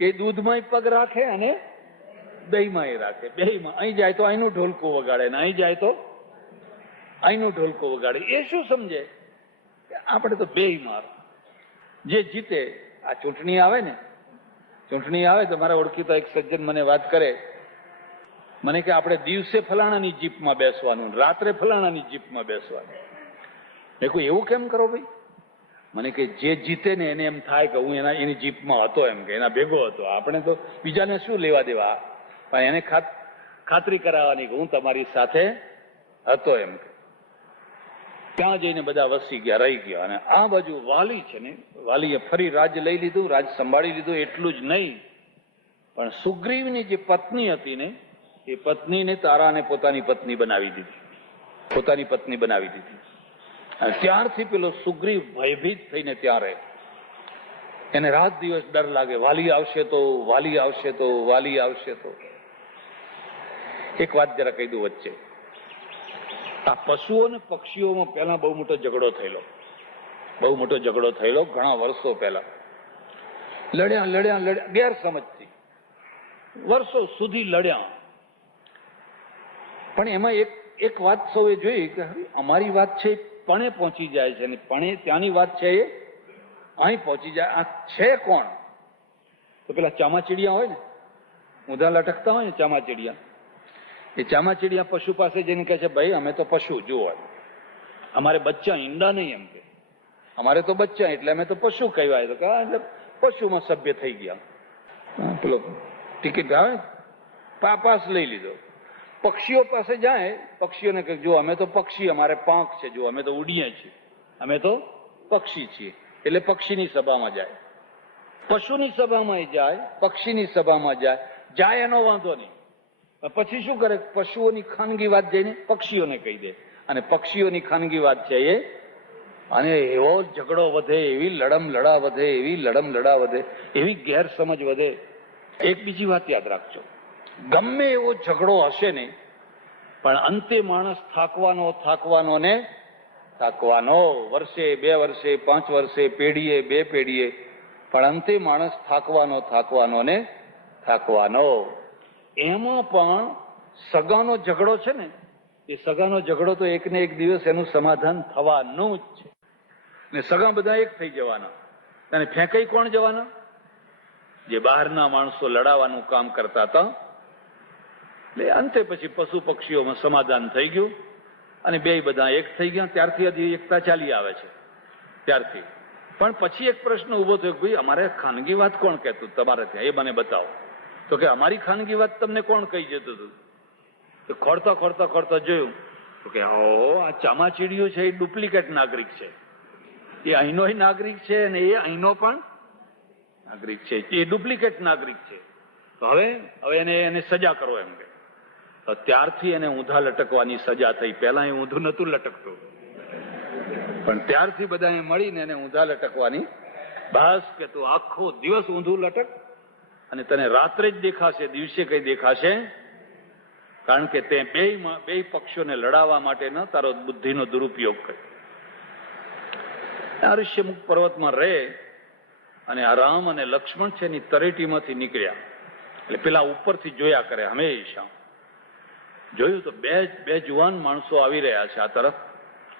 કે દૂધમાં પગ રાખે અને દહીંમાં રાખે, બેયમાં. અહીં જાય તો અહીંનું ઢોલકું વગાડે ને અહીં જાય તો અહીંનું ઢોલકું વગાડે. એ શું સમજે કે આપણે તો બેયમાં. જે જીતે, આ ચૂંટણી આવે ને, ચૂંટણી આવે તો મારા ઓળખીતા એક સજ્જન મને વાત કરે, મને કે આપણે દિવસે ફલાણાની જીપમાં બેસવાનું, રાત્રે ફલાણાની જીપમાં બેસવાનું. મેં કોઈ એવું કેમ કરો ભાઈ? મને કે જે જીતે ને એને એમ થાય કે હું એની જીપમાં હતો, એમ કે એના ભેગો હતો. આપણે તો બીજાને શું લેવા દેવા, પણ એને ખાતરી કરાવવાની કે હું તમારી સાથે હતો એમ. ત્યાં જઈને બધા વસી ગયા, રહી ગયા. અને આ બાજુ વાલી છે ને, વાલીએ ફરી રાજ લઈ લીધું, રાજ સંભાળી લીધું. એટલું જ નહીં, પણ સુગ્રીવની જે પત્ની હતી ને, એ પત્નીને તારાને પોતાની પત્ની બનાવી દીધી, પોતાની પત્ની બનાવી દીધી. અને ત્યારથી પેલો સુગ્રીવ ભયભીત થઈને ત્યાં રહે. એને રાત દિવસ ડર લાગે, વાલી આવશે તો, વાલી આવશે તો, વાલી આવશે તો. એક વાત જરા કહી દઉં વચ્ચે, આ પશુઓ અને પક્ષીઓમાં પહેલા બહુ મોટો ઝઘડો થયેલો, બહુ મોટો ઝઘડો થયેલો ઘણા વર્ષો પહેલા. લડ્યા ગેરસમજથી વર્ષો સુધી લડ્યા. પણ એમાં એક વાત સૌએ જોઈ કે અમારી વાત છે પણે પહોંચી જાય છે, અને પણે ત્યાંની વાત છે એ અહીં પહોંચી જાય. આ છે કોણ? તો પેલા ચામાચીડિયા હોય ને, ઊંધા લટકતા હોય ને ચામાચીડિયા, એ ચામાચીડિયા પશુ પાસે જઈને કહે છે ભાઈ અમે તો પશુ, જુઓ અમારે બચ્ચા, ઈંડા નહીં, એમ કે અમારે તો બચ્ચા, એટલે અમે તો પશુ કહેવાય. તો એટલે પશુમાં સભ્ય થઈ ગયા. પેલો ટિકિટ આવે, પાસ લઈ લીધો. પક્ષીઓ પાસે જાય, પક્ષીઓને કહે જો અમે તો પક્ષી, અમારે પાંખ છે, જો અમે તો ઉડીએ છીએ, અમે તો પક્ષી છીએ. એટલે પક્ષીની સભામાં જાય, પશુની સભામાં જાય, પક્ષીની સભામાં જાય એનો વાંધો નહીં. પછી શું કરે? પશુઓની ખાનગી વાત જઈને પક્ષીઓને કહી દે, અને પક્ષીઓની ખાનગી વાત છે એ, અને એવો ઝઘડો વધે, એવી લડમલડા વધે, એવી લડમલડા વધે, એવી ગેરસમજ વધે. એક બીજી વાત યાદ રાખજો, ગમે એવો ઝઘડો હશે ને, પણ અંતે માણસ થાકવાનો ને થાકવાનો. વર્ષે, 2 વર્ષે, 5 વર્ષે, પેઢીએ, 2 પેઢીએ, પણ અંતે માણસ થાકવાનો ને થાકવાનો. એમાં પણ સગાનો ઝઘડો છે ને, એ સગાનો ઝઘડો તો એકને એક દિવસ એનું સમાધાન થવાનું જ છે, ને સગા બધા એક થઈ જવાના. અને ફેંકાઈ કોણ જવાના? જે બહારના માણસો લડાવવાનું કામ કરતા હતા. એટલે અંતે પછી પશુ પક્ષીઓમાં સમાધાન થઈ ગયું અને બે બધા એક થઈ ગયા. ત્યારથી હજી એકતા ચાલી આવે છે ત્યારથી. પણ પછી એક પ્રશ્ન ઉભો થયો, ભાઈ અમારે ખાનગી વાત કોણ કહેતું તમારે ત્યાં, એ મને બતાવો. તો કે અમારી ખાનગી વાત તમને કોણ કહી જતું હતું? તો ખોરતા ખોરતા ખોરતા જોયું તો કે આ ચામાચીડિયું છે એ ડુપ્લિકેટ નાગરિક છે. એ અહીંનો નાગરિક છે અને એ અહીંનો પણ નાગરિક છે. એ ડુપ્લિકેટ નાગરિક છે. તો હવે એને સજા કરો એમ કે. તો ત્યારથી એને ઊંધા લટકવાની સજા થઈ. પહેલા એ ઊંધું નતું લટકતું, પણ ત્યારથી બધા મળીને એને ઊંધા લટકવાની, બસ કે તું આખો દિવસ ઊંધું લટક અને તને રાત્રે જ દેખાશે, દિવસે કઈ દેખાશે. કારણ કે તે બે પક્ષોને લડાવવા માટે ન તારો બુદ્ધિનો દુરુપયોગ કર્યો. ઋષ્યમુખ પર્વતમાં રહે અને આ રામ અને લક્ષ્મણ છે એની તરેટીમાંથી નીકળ્યા. એટલે પેલા ઉપરથી જોયા કરે હંમેશા. જોયું તો બે જુવાન માણસો આવી રહ્યા છે આ તરફ.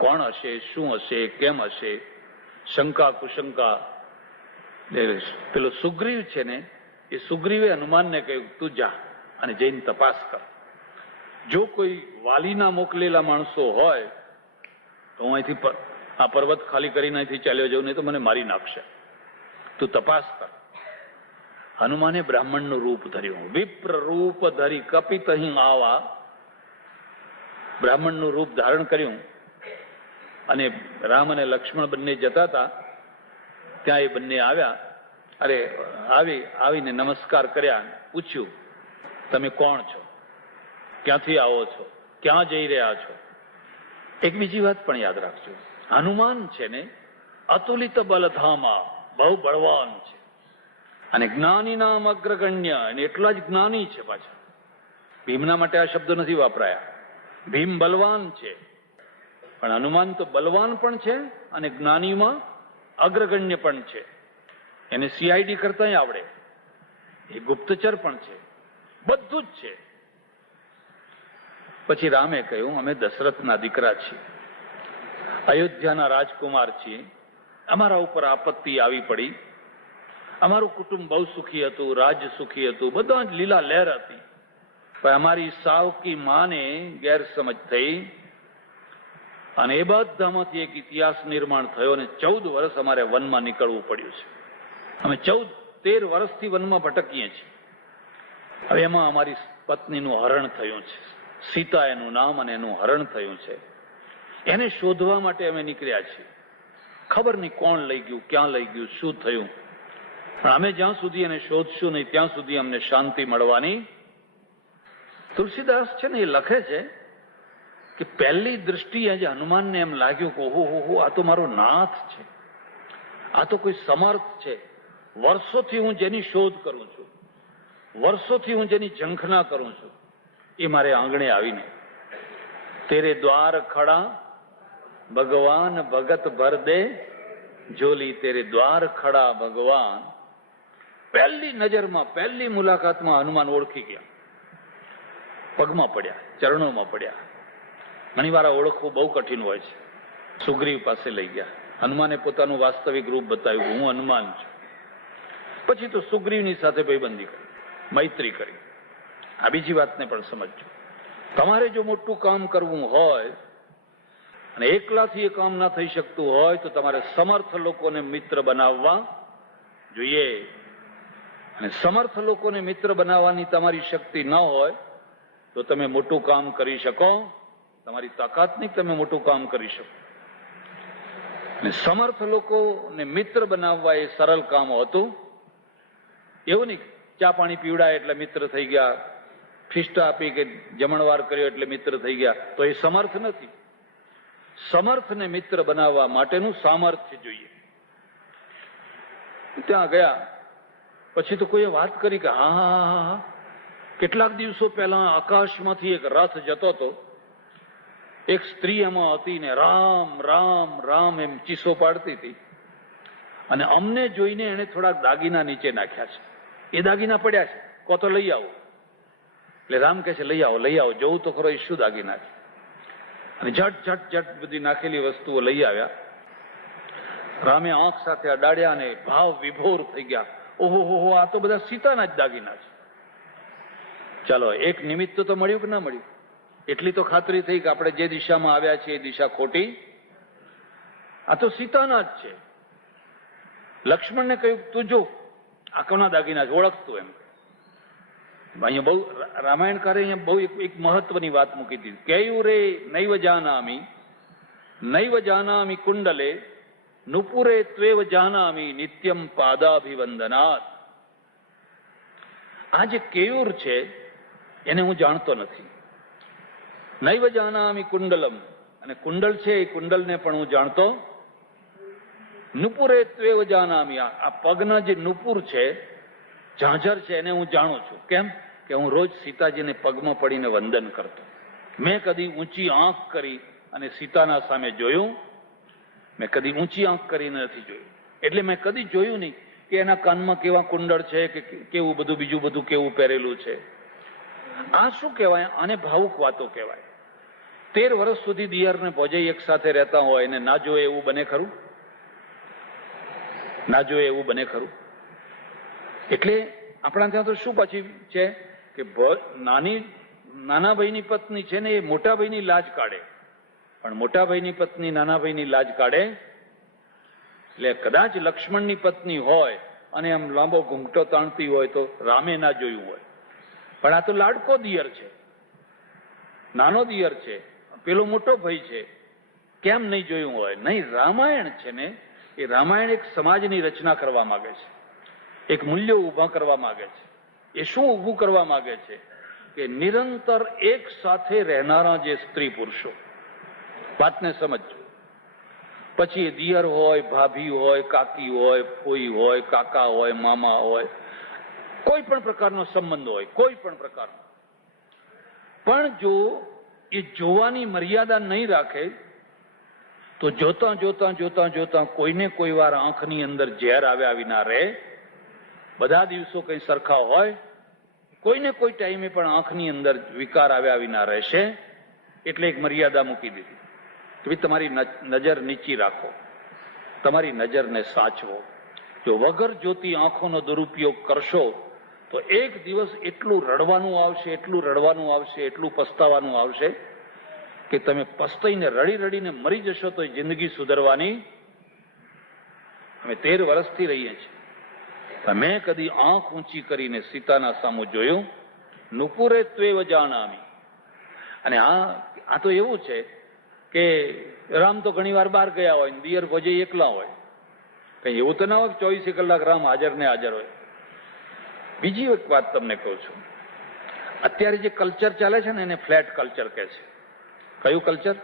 કોણ હશે, શું હશે, કેમ હશે, શંકા કુશંકા. પેલો સુગ્રીવ છે ને, એ સુગ્રીવે હનુમાનને કહ્યું તું જા અને જઈને તપાસ કર. જો કોઈ વાલીના મોકલેલા માણસો હોય તો હું અહીંથી આ પર્વત ખાલી કરીને અહીંથી ચાલ્યો જાઉં, નહીં તો મને મારી નાખશે. તું તપાસ કર. હનુમાને બ્રાહ્મણનું રૂપ ધર્યું, વિપ્ર રૂપ ધરી કપિત અહીં આવા. બ્રાહ્મણનું રૂપ ધારણ કર્યું અને રામ અને લક્ષ્મણ બંને જતા હતા ત્યાં એ બંને આવ્યા. આવીને નમસ્કાર કર્યા. પૂછ્યું તમે કોણ છો, ક્યાંથી આવો છો, ક્યાં જઈ રહ્યા છો? એક બીજી વાત પણ યાદ રાખજો, હનુમાન છે ને અતુલિત બલધામા, બહુ બળવાન છે અને જ્ઞાની નામ અગ્રગણ્ય, અને એટલા જ જ્ઞાની છે પાછા. ભીમના માટે આ શબ્દો નથી વાપરાયા. ભીમ બલવાન છે, પણ હનુમાન તો બલવાન પણ છે અને જ્ઞાનીમાં અગ્રગણ્ય પણ છે. એને સીઆઈડી કરતા આવડે, એ ગુપ્તચર પણ છે, બધું જ છે. પછી રામે કહ્યું અમે દશરથના દીકરા છીએ, અયોધ્યાના રાજકુમાર છીએ, અમારા ઉપર આપત્તિ આવી પડી. અમારું કુટુંબ બહુ સુખી હતું, રાજ્ય સુખી હતું, બધા જ લીલા લહેર હતી. પણ અમારી સાવકી માને ગેરસમજ થઈ અને એ બધામાંથી એક ઇતિહાસ નિર્માણ થયો અને 14 વર્ષ અમારે વનમાં નીકળવું પડ્યું છે. અમે 13 વર્ષથી વનમાં ભટકીએ છીએ. હવે એમાં અમારી પત્નીનું હરણ થયું છે, સીતા એનું નામ, અને એનું હરણ થયું છે. એને શોધવા માટે અમે નીકળ્યા છીએ. ખબર નહીં કોણ લઈ ગયું, ક્યાં લઈ ગયું, શું થયું, પણ અમે જ્યાં સુધી એને શોધશું નહીં ત્યાં સુધી અમને શાંતિ મળવાની. તુલસીદાસ છે ને એ લખે છે કે પહેલી દ્રષ્ટિએ જે હનુમાનને એમ લાગ્યું કે ઓહો આ તો મારો નાથ છે, આ તો કોઈ સમર્થ છે. વર્ષોથી હું જેની શોધ કરું છું, વર્ષોથી હું જેની ઝંખના કરું છું, એ મારે આંગણે આવીને તેરે દ્વાર ખડા ભગવાન ભગત ભર દે જોલી, તેરે દ્વાર ખડા ભગવાન. પહેલી નજરમાં, પહેલી મુલાકાતમાં હનુમાન ઓળખી ગયા, પગમાં પડ્યા, ચરણોમાં પડ્યા. ઘણી વાર ઓળખવું બહુ કઠિન હોય છે. સુગ્રીવ પાસે લઈ ગયા, હનુમાને પોતાનું વાસ્તવિક રૂપ બતાવ્યું, હું હનુમાન છું. પછી તો સુગ્રીવની સાથે ભાઈબંધી કરી, મૈત્રી કરી. આ બીજી વાતને પણ સમજજો. તમારે જો મોટું કામ કરવું હોય અને એકલાથી એ કામ ના થઈ શકતું હોય તો તમારે સમર્થ લોકોને મિત્ર બનાવવા જોઈએ. અને સમર્થ લોકોને મિત્ર બનાવવાની તમારી શક્તિ ન હોય તો તમે મોટું કામ કરી શકો, તમારી તાકાત નહીં તમે મોટું કામ કરી શકો. અને સમર્થ લોકોને મિત્ર બનાવવા એ સરળ કામ હતું. એવું નહીં ચા પાણી પીવડાય એટલે મિત્ર થઈ ગયા, ફિસ્ટા આપી કે જમણવાર કર્યો એટલે મિત્ર થઈ ગયા, તો એ સમર્થ નથી. સમર્થને મિત્ર બનાવવા માટેનું સામર્થ્ય જોઈએ. ત્યાં ગયા પછી તો કોઈએ વાત કરી કે હા, કેટલાક દિવસો પહેલા આકાશમાંથી એક રથ જતો હતો, એક સ્ત્રી એમાં હતી ને રામ રામ રામ એમ ચીસો પાડતી હતી, અને અમને જોઈને એને થોડાક દાગીના નીચે નાખ્યા છે. એ દાગીના પડ્યા છે, કો તો લઈ આવો. એટલે રામ કહે છે લઈ આવો, જોવું તો ખરો એ શું દાગીના છે. અને ઝટ બધી નાખેલી વસ્તુઓ લઈ આવ્યા. રામે આંખ સાથે અડાડ્યા અને ભાવ વિભોર થઈ ગયા. ઓહો હો, આ તો બધા સીતાના જ દાગીના છે. ચાલો, એક નિમિત્ત તો મળ્યું કે ના મળ્યું? એટલી તો ખાતરી થઈ કે આપણે જે દિશામાં આવ્યા છીએ એ દિશા ખોટી. આ તો સીતાના જ છે. લક્ષ્મણને કહ્યું, તું જો આ કોના દાગીના છે, ઓળખતું એમ. અહીંયા બહુ રામાયણકારે અહીંયા બહુ એક મહત્વની વાત મૂકી દીધી. કેયુરે નૈવ જાનામિ કુંડલે નુપુરે ત્વેવ જાનામિ નિત્યમ પાદાભિવંદનાત. આ જે કેયુર છે એને હું જાણતો નથી. નૈવ જાનામિ કુંડલમ, અને કુંડલ છે એ કુંડલને પણ હું જાણતો. નુપુરે ત્વેવ જાનામિ, આ પગના જે નુપુર છે, ઝાંઝર છે, એને હું જાણું છું. કેમ કે હું રોજ સીતાજીને પગમાં પડીને વંદન કરતો. મેં કદી ઊંચી આંખ કરી અને સીતાના સામે જોયું? મેં કદી ઊંચી આંખ કરીને નથી જોયું. એટલે મેં કદી જોયું નહીં કે એના કાનમાં કેવા કુંડળ છે કે કેવું બધું બીજું બધું કેવું પહેરેલું છે. આ શું કહેવાય? આને ભાવુક વાતો કહેવાય. 13 વર્ષ સુધી દિયરને ભોજાઈ એક સાથે રહેતા હોય ને ના જોયે એવું બને ખરું? ના જોયે એવું બને ખરું? એટલે આપણા ત્યાં તો શું પછી છે કે નાના ભાઈની પત્ની છે ને એ મોટા ભાઈની લાજ કાઢે, પણ મોટા ભાઈની પત્ની નાના ભાઈની લાજ કાઢે. એટલે કદાચ લક્ષ્મણની પત્ની હોય અને આમ લાંબો ઘૂંઘટો તાણતી હોય તો રામે ના જોયું હોય, પણ આ તો લાડકો દિયર છે, નાનો દિયર છે, પેલો મોટો ભાઈ છે, કેમ નહીં જોયું હોય? નહીં, રામાયણ છે ને એ રામાયણ એક સમાજની રચના કરવા માંગે છે, એક મૂલ્યો ઊભા કરવા માંગે છે. એ શું ઊભું કરવા માંગે છે કે નિરંતર એક સાથે રહેનારા જે સ્ત્રી પુરુષો, વાતને સમજજો. પછી એ દિયર હોય, ભાભી હોય, કાકી હોય, ફોઈ હોય, કાકા હોય, મામા હોય, કોઈ પણ પ્રકારનો સંબંધ હોય, કોઈ પણ પ્રકારનો, પણ જો એ જોવાની મર્યાદા નહીં રાખે તો જોતા જોતા જોતા જોતા કોઈને કોઈ વાર આંખની અંદર ઝેર આવ્યા વિના રહે. બધા દિવસો કઈ સરખા હોય, કોઈને કોઈ ટાઈમે પણ આંખની અંદર વિકાર આવ્યા વિના રહેશે. એટલે એક મર્યાદા મૂકી દીધી કે ભાઈ તમારી નજર નીચી રાખો, તમારી નજરને સાચવો. જો વગર જોતી આંખોનો દુરુપયોગ કરશો તો એક દિવસ એટલું રડવાનું આવશે, એટલું રડવાનું આવશે, એટલું પસ્તાવાનું આવશે કે તમે પસ્તાઈને રડી રડીને મરી જશો તો જિંદગી સુધરવાની. અમે 13 વર્ષથી રહીએ છીએ. મેં કદી આંખ ઊંચી કરીને સીતાના સામું જોયું? નુપુરે ત્વેવ જાનામિ. અને આ તો એવું છે કે રામ તો ઘણી વાર બહાર ગયા હોય, દિયર ભોજે એકલા હોય. કઈ એવું તો ના હોય 24 કલાક રામ હાજર ને હાજર હોય. બીજી એક વાત તમને કહું છું, અત્યારે જે કલ્ચર ચાલે છે ને એને ફ્લેટ કલ્ચર કહે છે. કયું કલ્ચર?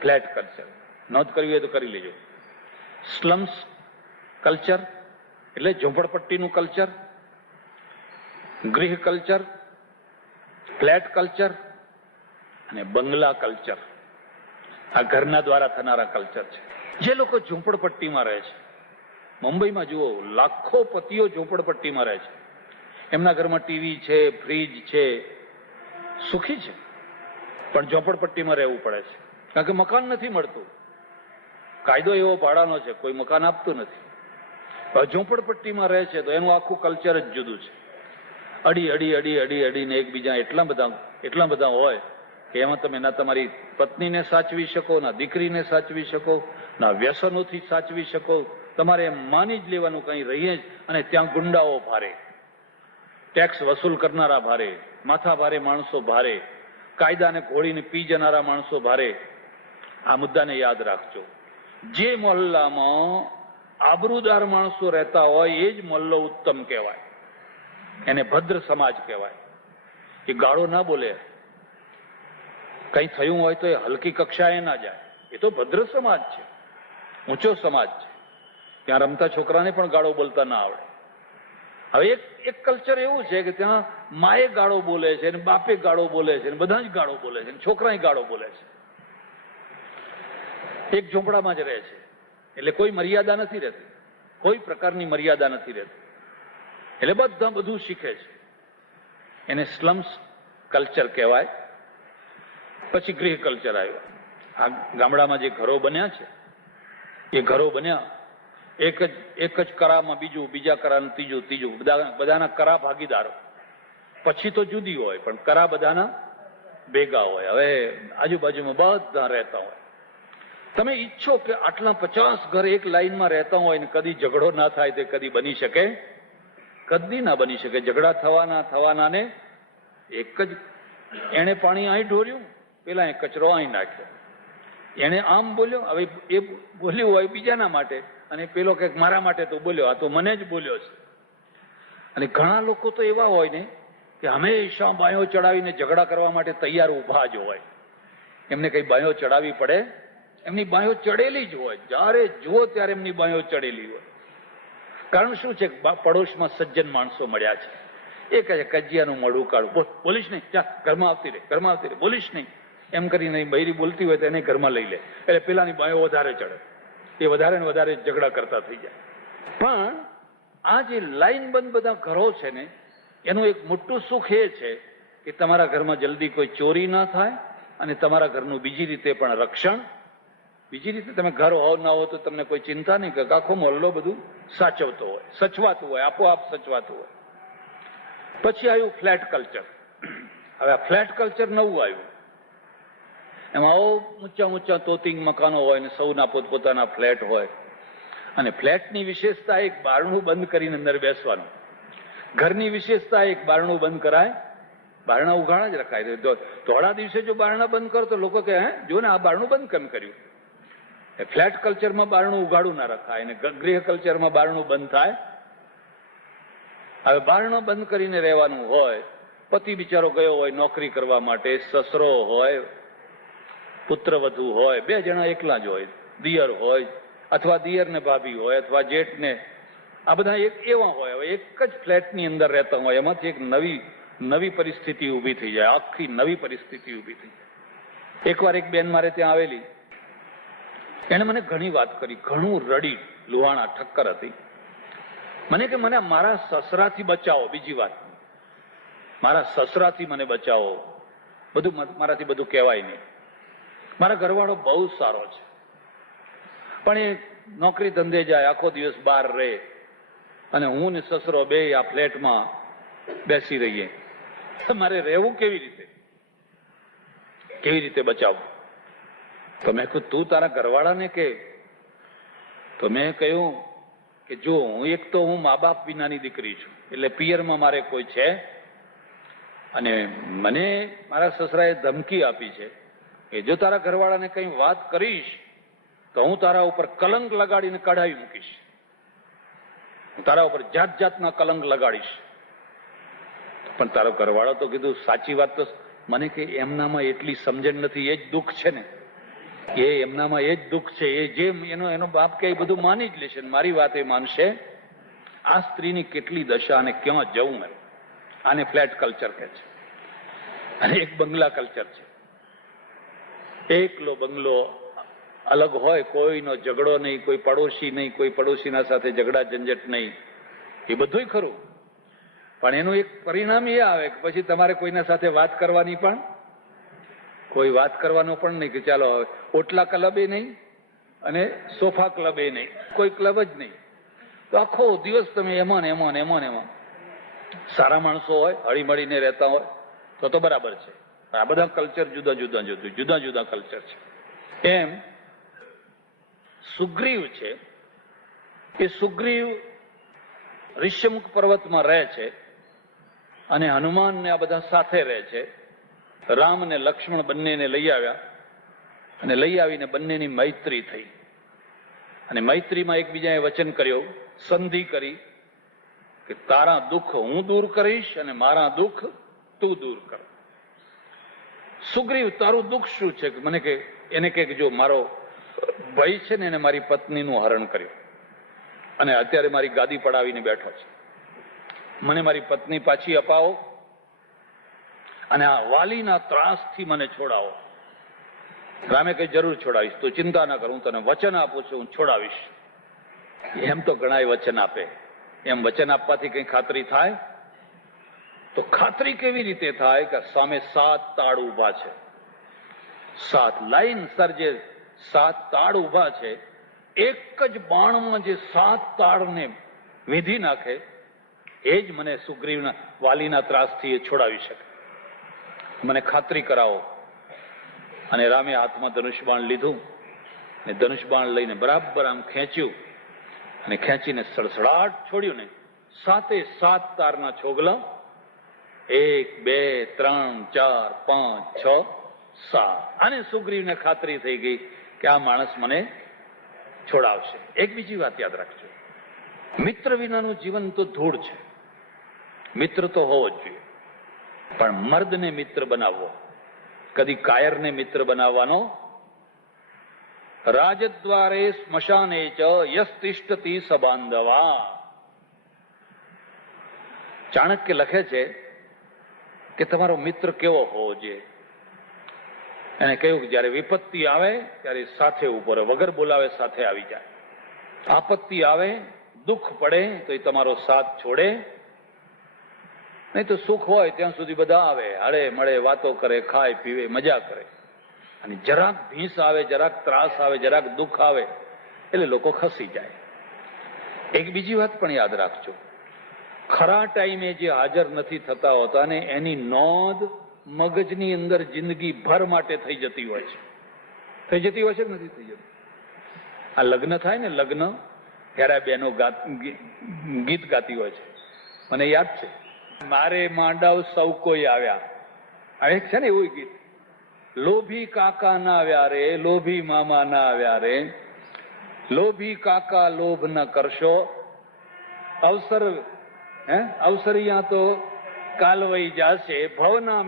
Flat culture. નોંધ કરવી હોય તો કરી લેજો. સ્લમ્સ કલ્ચર એટલે ઝૂંપડપટ્ટીનું કલ્ચર, ગૃહ કલ્ચર, ફ્લેટ કલ્ચર અને બંગલા કલ્ચર. આ ઘરના દ્વારા થનારા કલ્ચર છે. જે લોકો ઝૂંપડપટ્ટીમાં રહે છે, મુંબઈમાં જુઓ લાખો પતિઓ ઝૂંપડપટ્ટીમાં રહે છે. એમના ઘરમાં ટીવી છે, ફ્રીજ છે, સુખી છે, પણ ઝૂંપડપટ્ટીમાં રહેવું પડે છે કારણ કે મકાન નથી મળતું. કાયદો એવો ભાડાનો છે, કોઈ મકાન આપતું નથી. ઝૂંપડપટ્ટીમાં રહે છે તો એનું આખું કલ્ચર જ જુદું છે. અડી અડી અડી અડી અડીને એકબીજા એટલા બધા હોય કે એમાં તમે ના તમારી પત્નીને સાચવી શકો, ના દીકરીને સાચવી શકો, ના વ્યસનોથી સાચવી શકો. તમારે એમ માની જ લેવાનું કંઈ રહીએ જ. અને ત્યાં ગુંડાઓ ભારે, ટેક્સ વસૂલ કરનારા ભારે, માથા ભારે માણસો ભારે, કાયદાને ઘોડીને પી જનારા માણસો ભારે. આ મુદ્દાને યાદ રાખજો. જે મોહલ્લામાં આબરૂદાર માણસો રહેતા હોય એ જ મોહલ્લો ઉત્તમ કહેવાય, એને ભદ્ર સમાજ કહેવાય. એ ગાળો ના બોલે, કઈ થયું હોય તો એ હલકી કક્ષાએ ના જાય. એ તો ભદ્ર સમાજ છે, ઊંચો સમાજ છે. ત્યાં રમતા છોકરાને પણ ગાળો બોલતા ના આવડે. હવે એક કલ્ચર એવું છે કે ત્યાં માએ ગાળો બોલે છે, બાપે ગાળો બોલે છે, બધા જ ગાળો બોલે છે, છોકરાએ ગાળો બોલે છે. એક ઝૂંપડામાં જ રહે છે એટલે કોઈ મર્યાદા નથી રહેતી, કોઈ પ્રકારની મર્યાદા નથી રહેતી. એટલે બધા બધું શીખે છે. એને સ્લમ્સ કલ્ચર કહેવાય. પછી ગૃહ કલ્ચર આવ્યો. આ ગામડામાં જે ઘરો બન્યા છે એ ઘરો બન્યા એક જ કરામાં બીજું, બીજા કરાનું ત્રીજું, બધાના કરા ભાગીદારો. પછી તો જુદી હોય પણ કરા બધાના ભેગા હોય. હવે આજુબાજુમાં બધા રહેતા હોય. તમે ઈચ્છો કે આટલા 50 ઘર એક લાઈનમાં રહેતા હોય ને કદી ઝઘડો ના થાય, તે કદી બની શકે? કદી ના બની શકે. ઝઘડા થવાના ને એક જ, એને પાણી અહીં ઢોર્યું, પેલા કચરો અહીં નાખ્યો, એને આમ બોલ્યો, હવે એ બોલ્યું હોય બીજાના માટે, અને પેલો કે મારા માટે તો બોલ્યો, આ તો મને જ બોલ્યો છે. અને ઘણા લોકો તો એવા હોય ને કે હંમેશા બાયો ચડાવીને ઝઘડા કરવા માટે તૈયાર ઉભા જ હોય. એમને કઈ બાયો ચડાવી પડે? એમની બાયો ચડેલી જ હોય. જ્યારે જુઓ ત્યારે એમની બાયો ચડેલી હોય. કારણ શું છે? પડોશમાં સજ્જન માણસો મળ્યા છે. એ કહે કજિયાનું મોઢું કાઢું, બોલીશ નહીં, જા ઘરમાં આવતી રહે, બોલીશ નહીં, એમ કરીને બૈરી બોલતી હોય તો એને ઘરમાં લઈ લે. એટલે પેલાની બાયો વધારે ચડે, એ વધારે ને વધારે ઝઘડા કરતા થઈ જાય. પણ આ જે લાઈન બંધ બધા ઘરો છે ને, એનું એક મોટું સુખ એ છે કે તમારા ઘરમાં જલ્દી કોઈ ચોરી ના થાય, અને તમારા ઘરનું બીજી રીતે પણ રક્ષણ. બીજી રીતે તમે ઘર હો ના હો તો તમને કોઈ ચિંતા નહીં, કે આખો મોહલ્લો બધું સાચવતો હોય, સચવાતું હોય, આપોઆપ સચવાતું હોય. પછી આવ્યું ફ્લેટ કલ્ચર. હવે આ ફ્લેટ કલ્ચર નવું આવ્યું. એમાં ઊંચા તોતિંગ મકાનો હોય ને સૌના પોતપોતાના ફ્લેટ હોય. અને ફ્લેટની વિશેષતા એક બારણું બંધ કરીને અંદર બેસવાનું. ઘરની વિશેષતા એક બારણું બંધ કરાય, બારણા ઉઘાડા જ રખાય. થોડા દિવસે જો બારણા બંધ કરો તો લોકો કહે, જો ને આ બારણું બંધ કેમ કર્યું? ફ્લેટ કલ્ચરમાં બારણું ઉઘાડું ના રખાય, અને ગૃહ કલ્ચરમાં બારણું બંધ થાય. હવે બારણું બંધ કરીને રહેવાનું હોય. પતિ બિચારો ગયો હોય નોકરી કરવા માટે, સસરો હોય, પુત્રવધુ હોય, 2 જણા એકલા જ હોય, દિયર હોય, અથવા દિયર ને ભાભી હોય, અથવા જેઠ ને, આ બધા એક એવા હોય. હવે એક જ ફ્લેટની અંદર રહેતા હોય, એમાંથી એક નવી પરિસ્થિતિ ઊભી થઈ જાય, આખી નવી પરિસ્થિતિ ઊભી થઈ જાય. એકવાર એક બેન મારે ત્યાં આવેલી, એને મને ઘણી વાત કરી, ઘણું રડી, લુહાણા ઠક્કર હતી. મને કે મને મારા સસરાથી બચાવો. બીજી વાત, મારા સસરાથી મને બચાવો. બધું મારાથી બધું કહેવાય નહીં. મારા ઘરવાળો બહુ સારો છે, પણ એ નોકરી ધંધે જાય, આખો દિવસ બહાર રહે, અને હું ને સસરો બે આ ફ્લેટમાં બેસી રહીએ. મારે રહેવું કેવી રીતે બચાવવું? તો મેં કહ્યું તું તારા ઘરવાળાને કે. તો મેં કહ્યું કે જો હું મા બાપ વિનાની દીકરી છું, એટલે પિયરમાં મારે કોઈ છે, અને મને મારા સસરાએ ધમકી આપી છે કે જો તારા ઘરવાળાને કઈ વાત કરીશ તો હું તારા ઉપર કલંક લગાડીને કઢાવી મૂકીશ, હું તારા ઉપર જાતના કલંક લગાડીશ. પણ તારો ઘરવાળો તો કીધું સાચી વાત. તો મને કે એમનામાં એટલી સમજણ નથી, એ જ દુઃખ છે ને, એમનામાં એ જ દુઃખ છે. એ જેમ એનો બાપ કે એ બધું માની જ લેશે, મારી વાત એ માનશે. આ સ્ત્રીની કેટલી દશા, અને ક્યાં જવું એમ. આને ફ્લેટ કલ્ચર કહે છે. અને એક બંગલા કલ્ચર છે. એકલો બંગલો અલગ હોય, કોઈનો ઝઘડો નહીં, કોઈ પડોશી નહીં, કોઈ પડોશીના સાથે ઝઘડા ઝંઝટ નહીં. એ બધુંય ખરું, પણ એનું એક પરિણામ એ આવે કે પછી તમારે કોઈના સાથે વાત કરવાની પણ નહીં, કે ચાલો ઓટલા ક્લબે નહીં અને સોફા ક્લબે નહીં, કોઈ ક્લબ જ નહીં. તો આખો દિવસ તમે એમાં. સારા માણસો હોય, હળીમળીને રહેતા હોય તો બરાબર છે. આ બધા કલ્ચર જુદા કલ્ચર છે. એમ સુગ્રીવ છે, એ સુગ્રીવ ઋષ્યમુખ પર્વતમાં રહે છે, અને હનુમાન ને આ બધા સાથે રહે છે. રામ ને લક્ષ્મણ બંનેને લઈ આવ્યા, અને લઈ આવીને બંનેની મૈત્રી થઈ. અને મૈત્રીમાં એકબીજાએ વચન કર્યું, સંધિ કરી કે તારા દુઃખ હું દૂર કરીશ અને મારા દુઃખ તું દૂર કર. સુગ્રીવ તારું દુઃખ શું છે? મને કે એને કે જો મારો ભાઈ છે ને એને મારી પત્નીનું હરણ કર્યું, અને અત્યારે મારી ગાદી પડાવીને બેઠો છે. મને મારી પત્ની પાછી અપાવો, અને આ વાલીના ત્રાસથી મને છોડાવો. રામે કઈ જરૂર છોડાવીશ, તું ચિંતા ના કર, હું તને વચન આપું છું, હું છોડાવીશ. એમ તો ઘણાય વચન આપે. એમ વચન આપવાથી કઈ ખાતરી થાય? તો ખાતરી કેવી રીતે થાય કે સામે 7 તાળ ઉભા છે, 7 લાઈન સર, જે 7 તાળ ઉભા છે, એક જ બાણમાં જે 7 તાળને વિંધી નાખે એ જ મને સુગ્રીવના વાલીના ત્રાસથી એ છોડાવી શકે. મને ખાતરી કરાવો. અને રામે હાથમાં ધનુષબાણ લીધું અને ધનુષબાણ લઈને બરાબર આમ ખેંચ્યું અને ખેંચીને સડસડાટ છોડ્યું ને 7 તારના છોગલા 1 2 3 4 5 6 7. અને સુગ્રીવને ખાતરી થઈ ગઈ કે આ માણસ મને છોડાવશે. એક બીજી વાત યાદ રાખજો, મિત્ર વિનાનું જીવન તો ધૂળ છે. મિત્ર તો હોવો જ જોઈએ, પણ મર્દને મિત્ર બનાવવો, કદી કાયરને મિત્ર બનાવવાનો. રાજદ્વારે સ્મશાને ચ યસ્તિષ્ઠતિ સબાંધવા. ચાણક્ય લખે છે કે તમારો મિત્ર કેવો હોવો જોઈએ. એને કહ્યું કે જયારે વિપત્તિ આવે ત્યારે સાથે ઉભો રહે, વગર બોલાવે સાથે આવી જાય. આપત્તિ આવે, દુઃખ પડે તો એ તમારો સાથ છોડે નહીં. તો સુખ હોય ત્યાં સુધી બધા આવે, હળે મળે, વાતો કરે, ખાય પીવે, મજા કરે. અને જરાક ભીંસ આવે, જરાક ત્રાસ આવે, જરાક દુઃખ આવે એટલે લોકો ખસી જાય. એક બીજી વાત પણ યાદ રાખજો, ખરા ટાઈમે જે હાજર નથી થતા હોતા ને એની નોંધ મગજની અંદર જિંદગી ભર માટે થઈ જતી હોય છે. થઈ જતી હોય છે કે નથી થઈ જતી? આ લગ્ન થાય ને, લગ્ન ત્યારે બહેનો ગીત ગાતી હોય છે. મને યાદ છે, મારે માંડવ સૌ કોઈ આવ્યા, એક છે ને એવું ગીત, લોભી કાકા ના આવ્યા રે, લોભી મામા ના આવ્યા રે, લોભી કાકા લોભ ન કરશો, અવસર અવસરિયા તો કાલવાઈ જશે, ભવના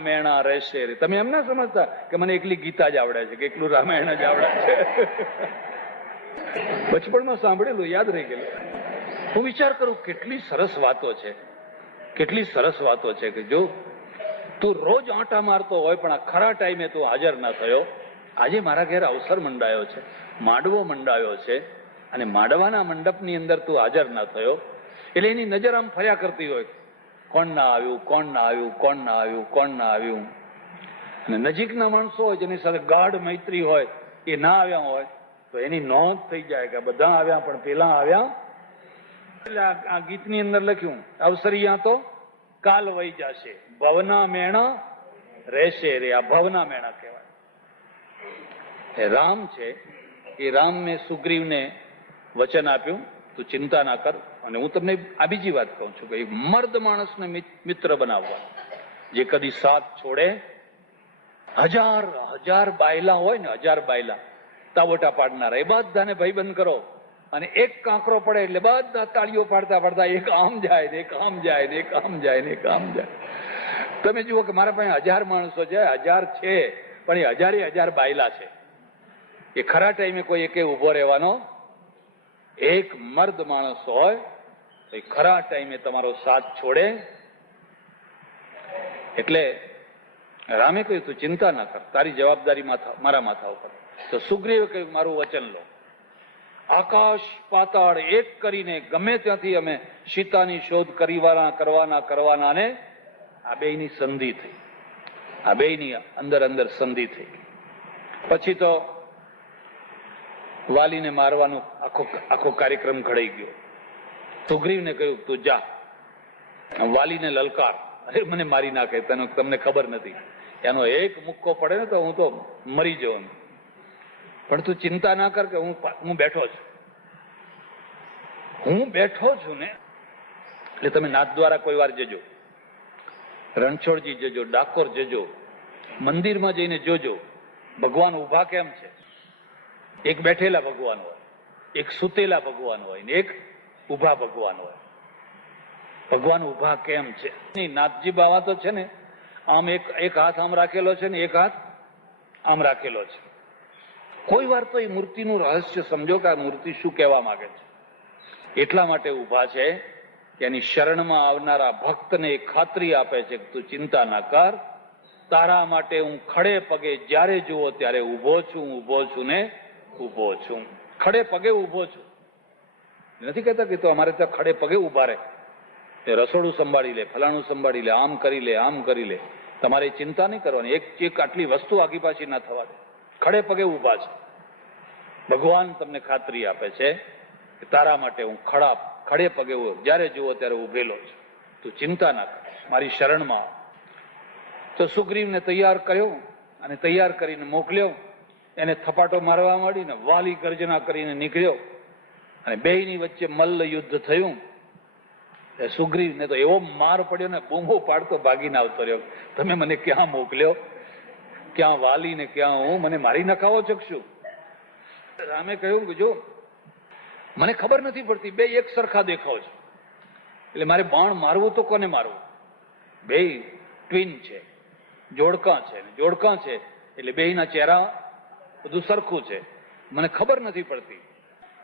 મેણા રહેશે રે. તમે એમ ના સમજતા કે મને એકલી ગીતા જ આવડે છે કે એકલું રામાયણ જ આવડે છે. બચપણમાં સાંભળેલું, યાદ રહી ગયેલું. હું વિચાર કરું કેટલી સરસ વાતો છે, કેટલી સરસ વાતો છે કે જો તું રોજ આંટા મારતો હોય પણ આ ખરા ટાઈમે તું હાજર ના થયો. આજે મારા ઘેર અવસર મંડાયો છે, માંડવો મંડાયો છે, અને માંડવાના મંડપની અંદર તું હાજર ના થયો એટલે એની નજર આમ ફર્યા કરતી હોય, કોણ ના આવ્યું, કોણ ના આવ્યું, કોણ ના આવ્યું, કોણ ના આવ્યું. અને નજીકના માણસો હોય જેની સાથે ગાઢ મૈત્રી હોય એ ના આવ્યા હોય તો એની નોંધ થઈ જાય કે બધા આવ્યા પણ પેલા આવ્યા. એટલે આ ગીતની અંદર લખ્યું, અવસરિયા તો કાલ વહી જશે, ભવના મેણા રહેશે રે. આ ભવના મેણા કહેવાય. એ રામ છે, એ રામ મેં સુગ્રીવને વચન આપ્યું તું ચિંતા ના કર. અને હું તમને આ બીજી વાત કહું છું કે મર્દ માણસને મિત્ર બનાવવા, જે કદી સાથ છોડે. 1000 બાયલા હોય ને, 1000 બાયલા તાબોટા પાડનારા, એ બધાને ભાઈબંધ કરો અને એક કાંકરો પડે એટલે બધા તાળીઓ પાડતા પાડતા એક આમ જાય ને એક આમ જાય ને એક આમ જાય ને એક આમ જાય. તમે જુઓ કે મારા પાસે 1000 માણસો છે, 1000 છે, પણ એ 1000 બાયલા છે. એ ખરા ટાઈમે કોઈ એકે ઉભો રહેવાનો. એક મર્દ માણસ હોય તો ખરા ટાઈમે તમારો સાથ છોડે. એટલે રામે કહ્યું તું ચિંતા ના કર, તારી જવાબદારી મારા માથા ઉપર. તો સુગ્રીવે કહ્યું મારું વચન લો. આકાશ પાતાળ એક કરીને ગમે ત્યાંથી અમે સીતાની શોધ કરવાના ને આ બેયની સંધિ થઈ. આ બેયની અંદર સંધિ થઈ. પછી તો વાલીને મારવાનો આખો કાર્યક્રમ ઘડાઈ ગયો. સુગ્રીવને કહ્યું તું જા, વાલીને લલકાર, અરે મને મારી નાખે, તમને ખબર નથી, એનો એક મુક્કો પડે ને તો હું તો મરી જઉં. પણ તું ચિંતા ના કર કે હું બેઠો છું, હું બેઠો છું ને. એટલે તમે નાથદ્વારા કોઈ વાર જજો, રણછોડજી જજો, ડાકોર જજો, મંદિરમાં જઈને જોજો ભગવાન ઉભા કેમ છે. એક બેઠેલા ભગવાન હોય, એક સુતેલા ભગવાન હોય ને એક ઉભા ભગવાન હોય. ભગવાન ઉભા કેમ છે? નાથજી બાવા તો છે ને આમ એક હાથ આમ રાખેલો છે ને એક હાથ આમ રાખેલો છે. કોઈ વાર તો એ મૂર્તિનું રહસ્ય સમજો કે આ મૂર્તિ શું કહેવા માંગે છે. એટલા માટે ઉભા છે કે એની શરણમાં આવનારા ભક્તને ખાતરી આપે છે કે તું ચિંતા ના કર, તારા માટે હું ખડે પગે જ્યારે જુઓ ત્યારે ઉભો છું ને ઉભો છું. ખડે પગે ઉભો છું. નથી કહેતા કે તો અમારે ત્યાં ખડે પગે ઉભા રહે, રસોડું સંભાળી લે, ફલાણું સંભાળી લે, આમ કરી લે. તમારે ચિંતા નહીં કરવાની. એક આટલી વસ્તુ આગી પાછી ના થવા દે. ખડે પગે ઉભા છે. ભગવાન તમને ખાતરી આપે છે કે તારા માટે હું ખડે પગે જ્યારે જુઓ ત્યારે ઉભેલો છું, તું ચિંતા ના કર, મારી શરણમાં આવ. તો સુગ્રીવને તૈયાર કર્યો અને તૈયાર કરીને મોકલ્યો. એને થપાટો મારવા માંડીને વાલી ગર્જના કરીને નીકળ્યો અને બેયની વચ્ચે મલ્લ યુદ્ધ થયું. સુગ્રીવને તો એવો માર પડ્યો ને બૂમો પાડતો ભાગીને આવતો રહ્યો, તમે મને ક્યાં મોકલ્યો, ક્યાં વાલી ને ક્યાં હું, મને મારી નખાવો ચકશું. રામે કહ્યું કે જો મને ખબર નથી પડતી, બે એક સરખા દેખાવ છે, એટલે મારે બાણ મારવું તો કોને મારવું? બે ટ્વિન છે, જોડકા છે, એટલે બેયના ચહેરા બધું સરખું છે, મને ખબર નથી પડતી.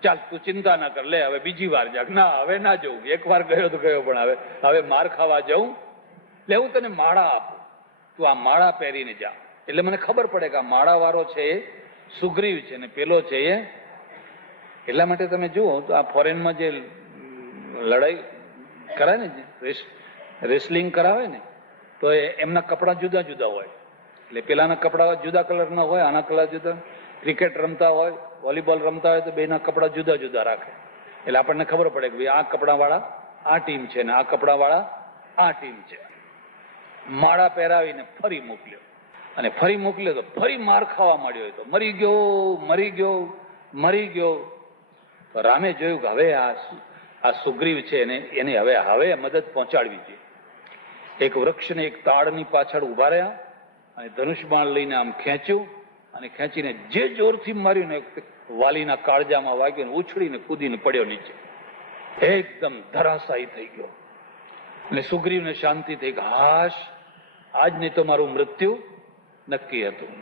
ચાલ તું ચિંતા ના કર, લે હવે બીજી વાર જા. ના હવે ના જવું, એક વાર ગયો તો ગયો, પણ હવે માર ખાવા જવું, એટલે હું તને માળા આપું, તું આ માળા પહેરીને જા, એટલે મને ખબર પડે કે આ માળા વાળો છે એ સુગ્રીવ છે ને પેલો છે એ. એટલા માટે તમે જુઓ તો આ ફોરેનમાં જે લડાઈ કરાય ને, રેસલિંગ કરાવે ને, તો એમના કપડા જુદા જુદા હોય, એટલે પેલાના કપડા જુદા કલરના હોય, આના કલર જુદા. ક્રિકેટ રમતા હોય, વોલીબોલ રમતા હોય તો બેના કપડા જુદા જુદા રાખે, એટલે આપણને ખબર પડે કે ભાઈ આ કપડા વાળા આ ટીમ છે ને આ કપડા વાળા આ ટીમ છે. માળા પહેરાવીને ફરી મોકલ્યો, અને ફરી મોકલ્યો તો ફરી માર ખાવા માંડ્યો, તો મરી ગયો. તો રામે જોયું કે હવે આ સુગ્રીવ છે એને હવે મદદ પહોંચાડવી જોઈએ. એક વૃક્ષને એક તાળની પાછળ ઉભા રહ્યા અને ધનુષ બાણ લઈને આમ ખેંચ્યું, અને ખેંચીને જે જોરથી માર્યું ને વાલીના કાળજામાં વાગ્યો ને ઉછળીને કૂદીને પડ્યો નીચે, એકદમ ધરાશાયી થઈ ગયો. અને સુગ્રીવને શાંતિ થઈ કે હાશ, આજ નહીં તો મારું મૃત્યુ નક્કી હતું.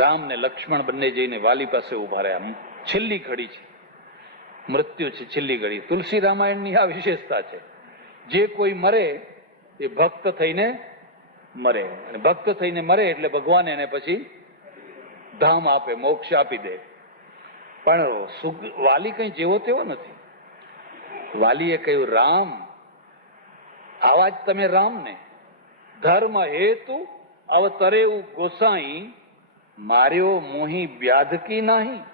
રામ ને લક્ષ્મણ બંને જઈને વાલી પાસે ઉભા રહ્યા. છેલ્લી ઘડી છે, મૃત્યુ છે, છેલ્લી ઘડી. તુલસી રામાયણની આ વિશેષતા છે, જે કોઈ મરે એ ભક્ત થઈને મરે, અને ભક્ત થઈને મરે એટલે ભગવાન એને પછી ધામ આપે, મોક્ષ આપી દે. પણ વાલી કઈ જેવો તેવો નથી. વાલીએ કહ્યું, રામ આવા જ તમે રામ ને ધર્મ હેતુ અવતરેવું ગોસાઈ માર્યો મોહી વ્યાધકી નહીં.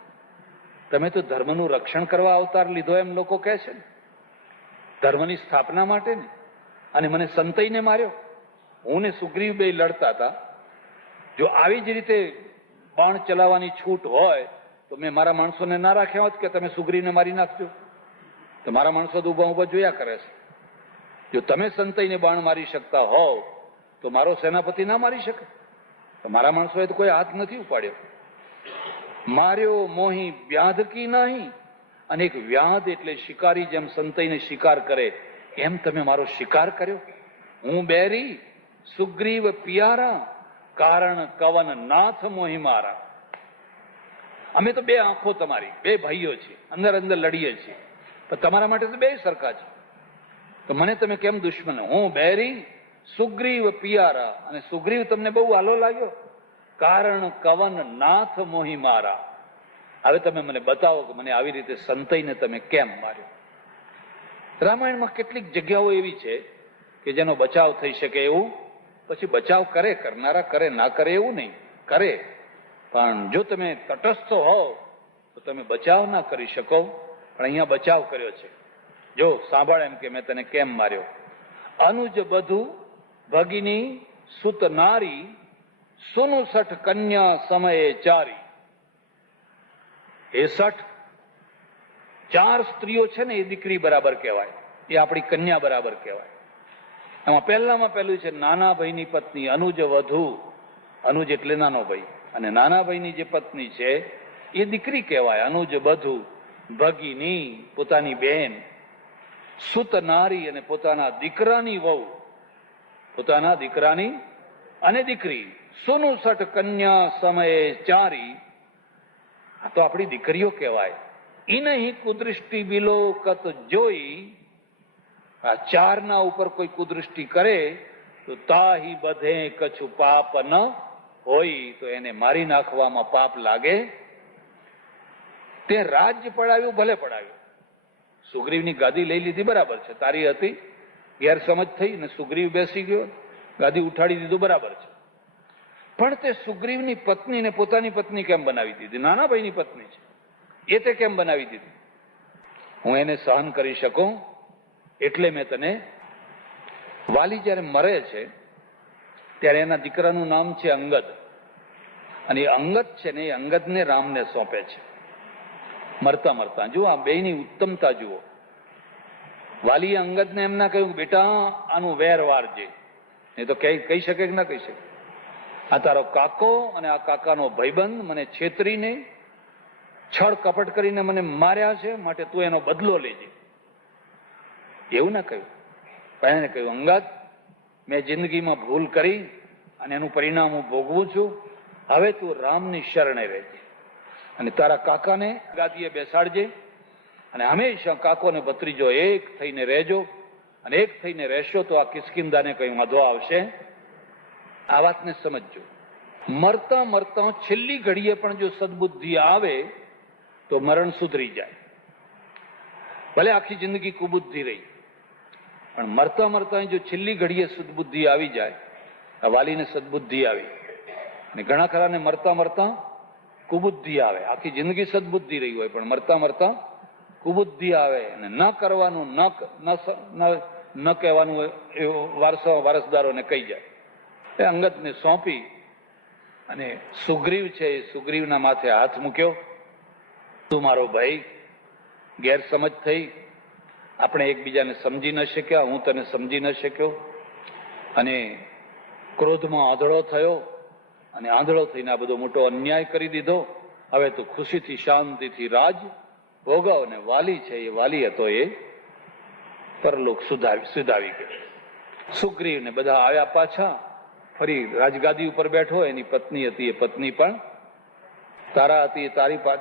તમે તો ધર્મનું રક્ષણ કરવા અવતાર લીધો એમ લોકો કહે છે ને, ધર્મની સ્થાપના માટે ને, અને મને સંતઈને માર્યો. હું ને સુગ્રીવ બે લડતા હતા, જો આવી જ રીતે બાણ ચલાવવાની છૂટ હોય તો મેં મારા માણસોને ના રાખ્યા હોત કે તમે સુગ્રીવને મારી નાખજો, તો મારા માણસો તો ઉભા ઉભા જોયા કરે છે. જો તમે સંતઈને બાણ મારી શકતા હોવ તો મારો સેનાપતિ ના મારી શકે? તો મારા માણસોએ તો કોઈ હાથ નથી ઉપાડ્યો. માર્યો મોહી વ્યાધકી નહીં. અને એક વ્યાધ એટલે શિકારી જેમ સંતઈને શિકાર કરે એમ તમે મારો શિકાર કર્યો. હું બેરી સુગ્રીવ પિયારા કારણ કવન નાથ મોહી મારા. અમે તો બે આંખો તમારી, બે ભાઈઓ છીએ, અંદર અંદર લડીએ છીએ, પણ તમારા માટે તો બે સરખા છે, તો મને તમે કેમ દુશ્મન? હું બેરી સુગ્રીવ પિયારા, અને સુગ્રીવ તમને બહુ આલો લાગ્યો, કારણ કવન નાથ મોહી મારા. હવે તમે મને બતાવો કે મને આવી રીતે સંતઈને તમે કેમ માર્યો. રામાયણમાં કેટલીક જગ્યાઓ એવી છે કે જેનો બચાવ થઈ શકે એવું, પછી બચાવ કરે, કરનારા કરે, ના કરે એવું નહીં, કરે. પણ જો તમે તટસ્થ હોવ તો તમે બચાવ ના કરી શકો, પણ અહીંયા બચાવ કર્યો છે. જો સાંભળ એમ કે મેં તને કેમ માર્યો. અનુજ બધું ભગિની સુત નારી, સુનું સઠ કન્યા સમયે ચારી. એ 4 સ્ત્રીઓ છે ને એ દીકરી બરાબર કહેવાય, એ આપણી કન્યા બરાબર કહેવાય. એમાં પહેલામાં પહેલું છે નાના ભાઈની પત્ની અનુજ વધુ. અનુજ એટલે નાનો ભાઈ, અને નાના ભાઈની જે પત્ની છે એ દીકરી કહેવાય, અનુજ બધુ. ભગીની પોતાની બહેન, સુત નારી અને પોતાના દીકરાની વહુ, પોતાના દીકરાની અને દીકરી. સુનું સઠ કન્યા સમયે ચારી. આ તો આપણી દીકરીઓ કહેવાય. ઇનહી કુદૃષ્ટિ વિલોકત જોઈ. આ 4 ના ઉપર કોઈ કુદૃષ્ટિ કરે તો તાહી બધે કછુ પાપ ન હોય, તો એને મારી નાખવામાં પાપ લાગે. તે રાજ્ય પડાવ્યું, ભલે પડાવ્યું. સુગ્રીવની ગાદી લઈ લીધી બરાબર છે, તારી હતી, ગેરસમજ થઈ ને સુગ્રીવ બેસી ગયો, ગાદી ઉઠાડી દીધું બરાબર છે. પણ તે સુગ્રીવની પત્નીને પોતાની પત્ની કેમ બનાવી દીધી? નાના ભાઈની પત્ની છે, એ તે કેમ બનાવી દીધી? હું એને સહન કરી શકું એટલે મેં તને. વાલી જ્યારે મરે છે ત્યારે એના દીકરાનું નામ છે અંગદ, અને એ અંગદ છે ને એ અંગદને રામને સોંપે છે મરતા મરતા. જુઓ આ બેયની ઉત્તમતા જુઓ. વાલીએ અંગદને એમ ના કહ્યું બેટા આનું વેર વારજે, એ તો કહી શકે કે ના કહી શકે? આ તારો કાકો અને આ કાકાનો ભાઈબંધ મને છેતરીને છળ કપટ કરીને મને માર્યા છે, માટે તું એનો બદલો લેજે, એવું ના કહ્યું. પણ એને કહ્યું અંગદ, મેં જિંદગીમાં ભૂલ કરી અને એનું પરિણામ હું ભોગવું છું. હવે તું રામની શરણે રહેજે અને તારા કાકાને ગાદીએ બેસાડજે, અને હંમેશા કાકો ને ભત્રીજો એક થઈને રહેજો, અને એક થઈને રહેશો તો આ કિસ્કિંદાને કઈ વાંધો આવશે. આ વાતને સમજજો. મરતા મરતા છેલ્લી ઘડીએ પણ જો સદબુદ્ધિ આવે તો મરણ સુધરી જાય. ભલે આખી જિંદગી કુબુદ્ધિ રહી, પણ મરતા મરતા જો છેલ્લી ઘડીએ સદબુદ્ધિ આવી જાય, આ વાલીને સદબુદ્ધિ આવી, અને ઘણા ખરાને મરતા મરતા કુબુદ્ધિ આવે. આખી જિંદગી સદબુદ્ધિ રહી હોય પણ મરતા મરતા કુબુદ્ધિ આવે, અને ન કરવાનું ન કહેવાનું એ વારસદારોને કહી જાય. એ અંગદને સોંપી અને સુગ્રીવ છે એ સુગ્રીવના માથે હાથ મૂક્યો. તું મારો ભાઈ, ગેરસમજ થઈ, આપણે એકબીજાને સમજી ન શક્યા, હું તને સમજી ન શક્યો, અને ક્રોધમાં આંધળો થયો, અને આંધળો થઈને આ બધો મોટો અન્યાય કરી દીધો. હવે તું ખુશીથી શાંતિથી રાજ ભોગવ. અને વાલી છે એ વાલી હતો એ પરલોક સુધાવી ગયો. સુગ્રીવને બધા આવ્યા પાછા, ફરી રાજગાદી ઉપર બેઠો. એની પત્ની હતી એ પત્ની પણ તારા હતી,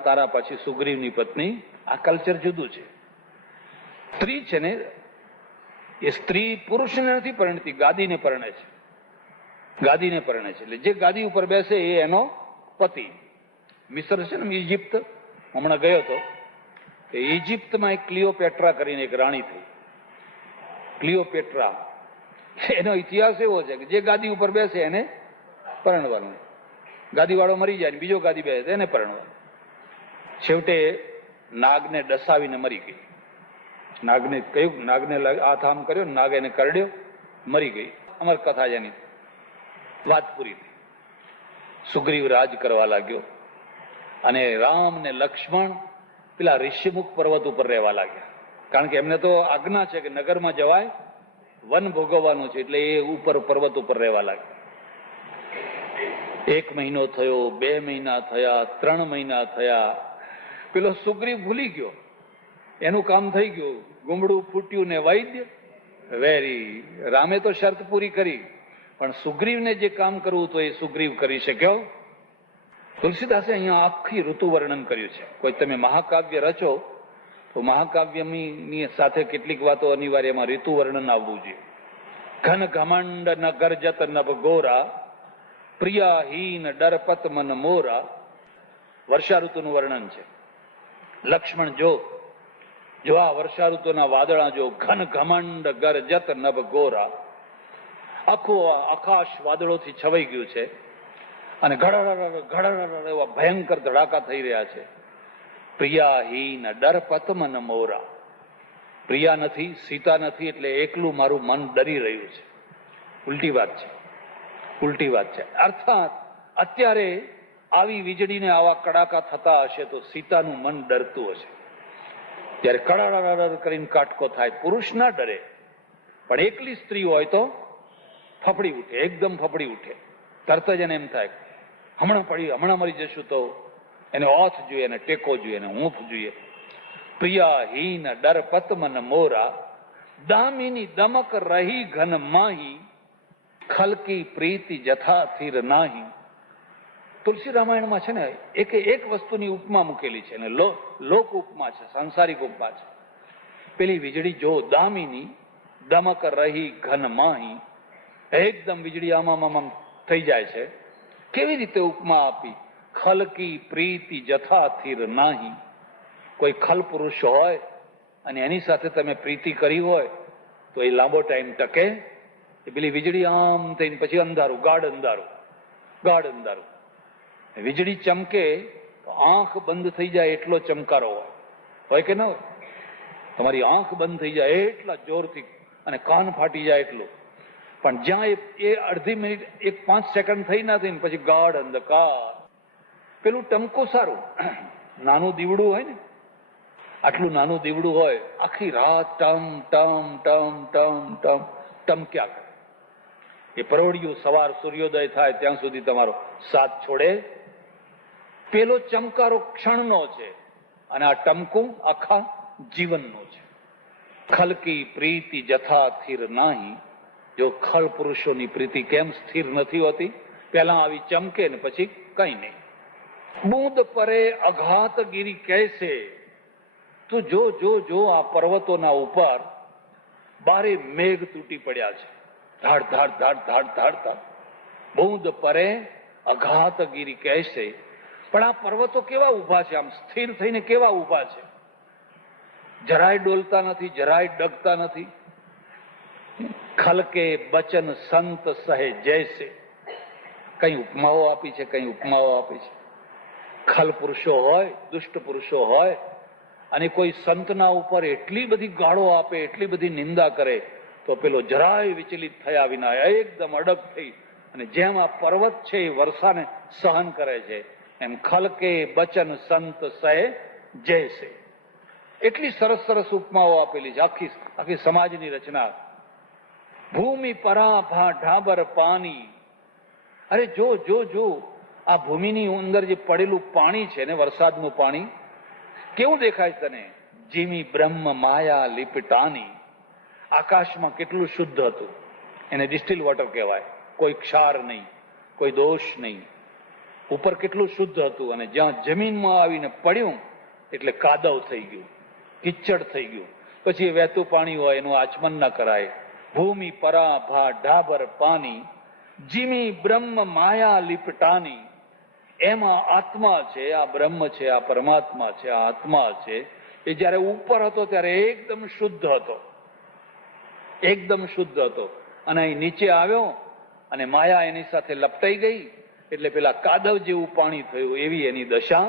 તારા પછી સુગ્રીવની પત્ની. આ કલ્ચર જુદું છે. સ્ત્રી છે ને એ સ્ત્રી પુરુષને નથી પરણતી, ગાદીને પરણે છે. ગાદીને પરણે છે એટલે જે ગાદી ઉપર બેસે એ એનો પતિ. મિસર છે ને ઇજિપ્ત, હમણાં ગયો હતો, ઇજિપ્તમાં એક ક્લિયોપેટ્રા કરીને એક રાણી થઈ. ક્લિયોપેટ્રા, એનો ઇતિહાસ એવો છે કે જે ગાદી ઉપર બેસે એને પરણવાનું. ગાદી વાળો મરી જાય, બીજો ગાદી બેસે એને પરણવાનું. છેવટે નાગને ડસાવીને મરી ગઈ. નાગને કહ્યું, નાગને હાથ આમ કર્યો, નાગ એને કરડ્યો, મરી ગઈ. અમર કથા જેની વાત પૂરી થઈ. સુગ્રીવ રાજ કરવા લાગ્યો, અને રામ ને લક્ષ્મણ પેલા ઋષિમુખ પર્વત ઉપર રહેવા લાગ્યા. કારણ કે એમને તો આજ્ઞા છે કે નગરમાં જવાય, વન ભોગવવાનું છે, એટલે એ ઉપર પર્વત ઉપર રહેવા લાગ્યા. 1 મહિનો થયો, 2 મહિના થયા, 3 મહિના થયા. પેલો સુગ્રીવ ભૂલી ગયો, એનું કામ થઈ ગયું. ગુમડું ફૂટ્યું ને વૈદ્ય વેરી. રામે તો શરત પૂરી કરી, પણ સુગ્રીવને જે કામ કરવું તો એ સુગ્રીવ કરી શક્યો. તુલસીદાસે અહીંયા આખી ઋતુ વર્ણન કર્યું છે. કોઈ તમે મહાકાવ્ય રચો તો મહાકાવ્યની સાથે કેટલીક વાતો અનિવાર્યમાં ઋતુ વર્ણન આવવું જોઈએ. ઘન ઘમંડ ન ગરજત નભ ગોરા, પ્રિયાહીન ડરપત મન મોરા. વર્ષા ઋતુનું વર્ણન છે. લક્ષ્મણ જો આ વર્ષા ઋતુના વાદળા જો, ઘન ઘમંડ ગરજત નભ ગોરા, આખું આકાશ વાદળોથી છવાઈ ગયું છે, અને ઘડ એવા ભયંકર ધડાકા થઈ રહ્યા છે. પ્રિયાહીન ડરપત મન મોરા. પ્રિયા નથી, સીતા નથી, એટલે એકલું મારું મન ડરી રહ્યું છે. ઉલટી વાત છે, ઉલટી વાત છે. અર્થાત અત્યારે આવી વીજળીને આવા કડાકા થતા હશે તો સીતાનું મન ડરતું હશે. ત્યારે કડાડા કરીને કાટકો થાય. પુરુષ ના ડરે, પણ એકલી સ્ત્રી હોય તો ફફડી ઉઠે, એકદમ ફફડી ઉઠે. તરત જ એને એમ થાય હમણાં મરી જશું તો એને ઓથ જોઈએ, એને ટેકો જોઈએ, એને હૂંફ જોઈએ. પ્રિયાહીન ડરપત મન મોરા, દામિની દમક રહી ઘન માહી, ખલકી પ્રીતિ જથા થીર નાહી. તુલસી રામાયણમાં છે ને એક વસ્તુની ઉપમા મૂકેલી છે, અને લોક ઉપમા છે, સાંસારિક ઉપમા છે. પેલી વીજળી જો, દામિની દમક રહી ઘન માહી, એકદમ વીજળી આમાં થઈ જાય છે. કેવી રીતે ઉપમા આપી? ખલકી પ્રીતિ જથા થીર નાહી. કોઈ ખલ પુરુષ હોય અને એની સાથે તમે પ્રીતિ કરી હોય તો એ લાંબો ટાઈમ ટકે. એ પેલી વીજળી આમ થઈને પછી અંધારું, ગાઢ અંધારું. વીજળી ચમકે તો આંખ બંધ થઈ જાય એટલો ચમકારો હોય કે ન હોય? તમારી આંખ બંધ થઈ જાય એટલા જોરથી અને કાન ફાટી જાય એટલું. પણ જ્યાં એ અડધી મિનિટ 1-5 સેકન્ડ થઈ ના થઈ ને પછી ગાઢ અંધકાર. પેલું ટમકું સારું, નાનું દીવડું હોય ને, આટલું નાનું દીવડું હોય, આખી રાત ટમ ટમ ટમ ટમ ટમ ટમક્યા કરે. એ પરોડિયું સવાર સૂર્યોદય થાય ત્યાં સુધી તમારો સાથ છોડે. પેલો ચમકારો ક્ષણનો છે અને આ ટમકું આખા જીવનનો છે. ખલકી પ્રીતિ જથા સ્થિર નાહી. જો ખલ પુરુષોની પ્રીતિ કેમ સ્થિર નથી હોતી? પેલા આવી ચમકે ને પછી કઈ નહીં. બૂંદ પરે અઘાતગીરી કૈસે. તું જો જો જો આ પર્વતોના ઉપર બારે મેઘ તૂટી પડ્યા છે, ધાડ ધાડ ધાડ ધાડ ધાડ ધાડ. બૂંદ પરે અઘાતગીરી કૈસે. પણ આ પર્વતો કેવા ઉભા છે, આમ સ્થિર થઈને કેવા ઉભા છે, જરાય ડોલતા નથી, જરાય ડગતા નથી. ખલકે બચન સંત સહે જૈસે. કઈ ઉપમાઓ આપી છે, કઈ ઉપમાઓ આપી છે. ખલ પુરુષો હોય, દુષ્ટ પુરુષો હોય અને કોઈ સંતના ઉપર એટલી બધી ગાળો આપે, એટલી બધી નિંદા કરે તો પેલો જરાય વિચલિત થયા વિના એકદમ અડગ થઈ અને જેમ આ પર્વત છે એ વર્ષાને સહન કરે છે, એમ ખલકે બચન સંત સહે જૈસે. એટલી સરસ સરસ ઉપમાઓ આપેલી છે. આખી આખી સમાજની રચના. ભૂમિ પરાભા ઢાબર પાણી. અરે જો જો જો આ ભૂમિની અંદર જે પડેલું પાણી છે ને, વરસાદનું પાણી કેવું દેખાય તને? જીમી બ્રહ્મ માયા લિપટાની. આકાશમાં કેટલું શુદ્ધ હતું, એને ડિસ્ટિલ વોટર કહેવાય. કોઈ ક્ષાર નહીં, કોઈ દોષ નહીં. ઉપર કેટલું શુદ્ધ હતું અને જ્યાં જમીનમાં આવીને પડ્યું એટલે કાદવ થઈ ગયું, કિચડ થઈ ગયું. પછી એ વહેતું પાણી હોય એનું આચમન ના કરાય. ભૂમિ પરાભા ઢાબર પાણી. જીમી બ્રહ્મ માયા લિપટાની. એમાં આત્મા છે, આ બ્રહ્મ છે, આ પરમાત્મા છે, આ આત્મા છે, એ જયારે ઉપર હતો ત્યારે એકદમ શુદ્ધ હતો, એકદમ શુદ્ધ હતો. અને અહીં નીચે આવ્યો અને માયા એની સાથે લપટાઈ ગઈ એટલે પેલા કાદવ જેવું પાણી થયું. એવી એની દશા.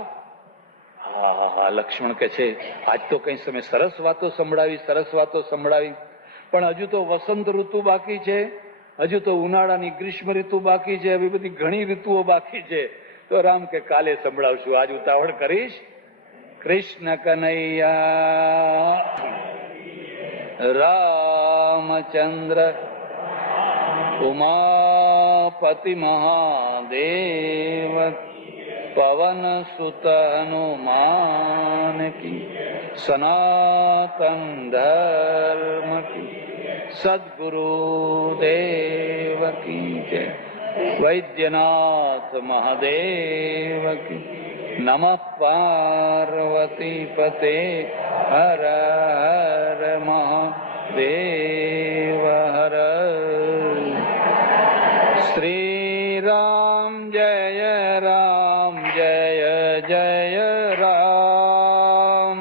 હા હા હા. લક્ષ્મણ કે છે આજ તો કઈ તમે સરસ વાતો સંભળાવી, સરસ વાતો સંભળાવી, પણ હજુ તો વસંત ઋતુ બાકી છે, હજુ તો ઉનાળાની ગ્રીષ્મ ઋતુ બાકી છે, એવી બધી ઘણી ઋતુઓ બાકી છે. તો રામ કે કાલે સંભળાવશું, આજ ઉતાવળ કરીશ. કૃષ્ણ કનૈયા રામચંદ્ર ઉમાપતિ મહાદેવ પવન સુત હનુમાન કી સનાતન ધર્મ કી સદગુરુદેવ કી જય. વૈદ્યનાથ મહાદેવ કી. નમઃ પાર્વતી પતે હર હર મહાદેવ હર. શ્રી રામ જય રામ જય જય રામ.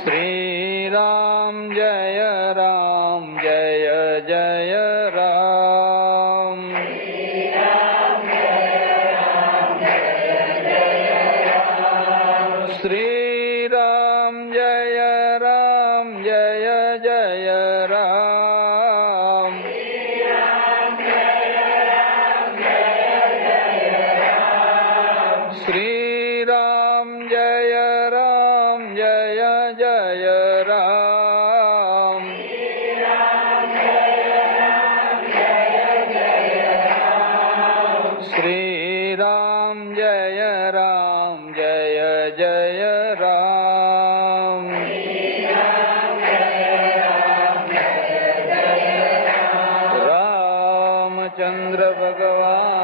શ્રી રામ જય રામ જય જય રામ. શ્રી રામ જય રામ જય જય રામ. શ્રી રામ જય રામ જય જય રામ. શ્રી રામ જય રામ જય જય રામ. રામચંદ્ર ભગવાન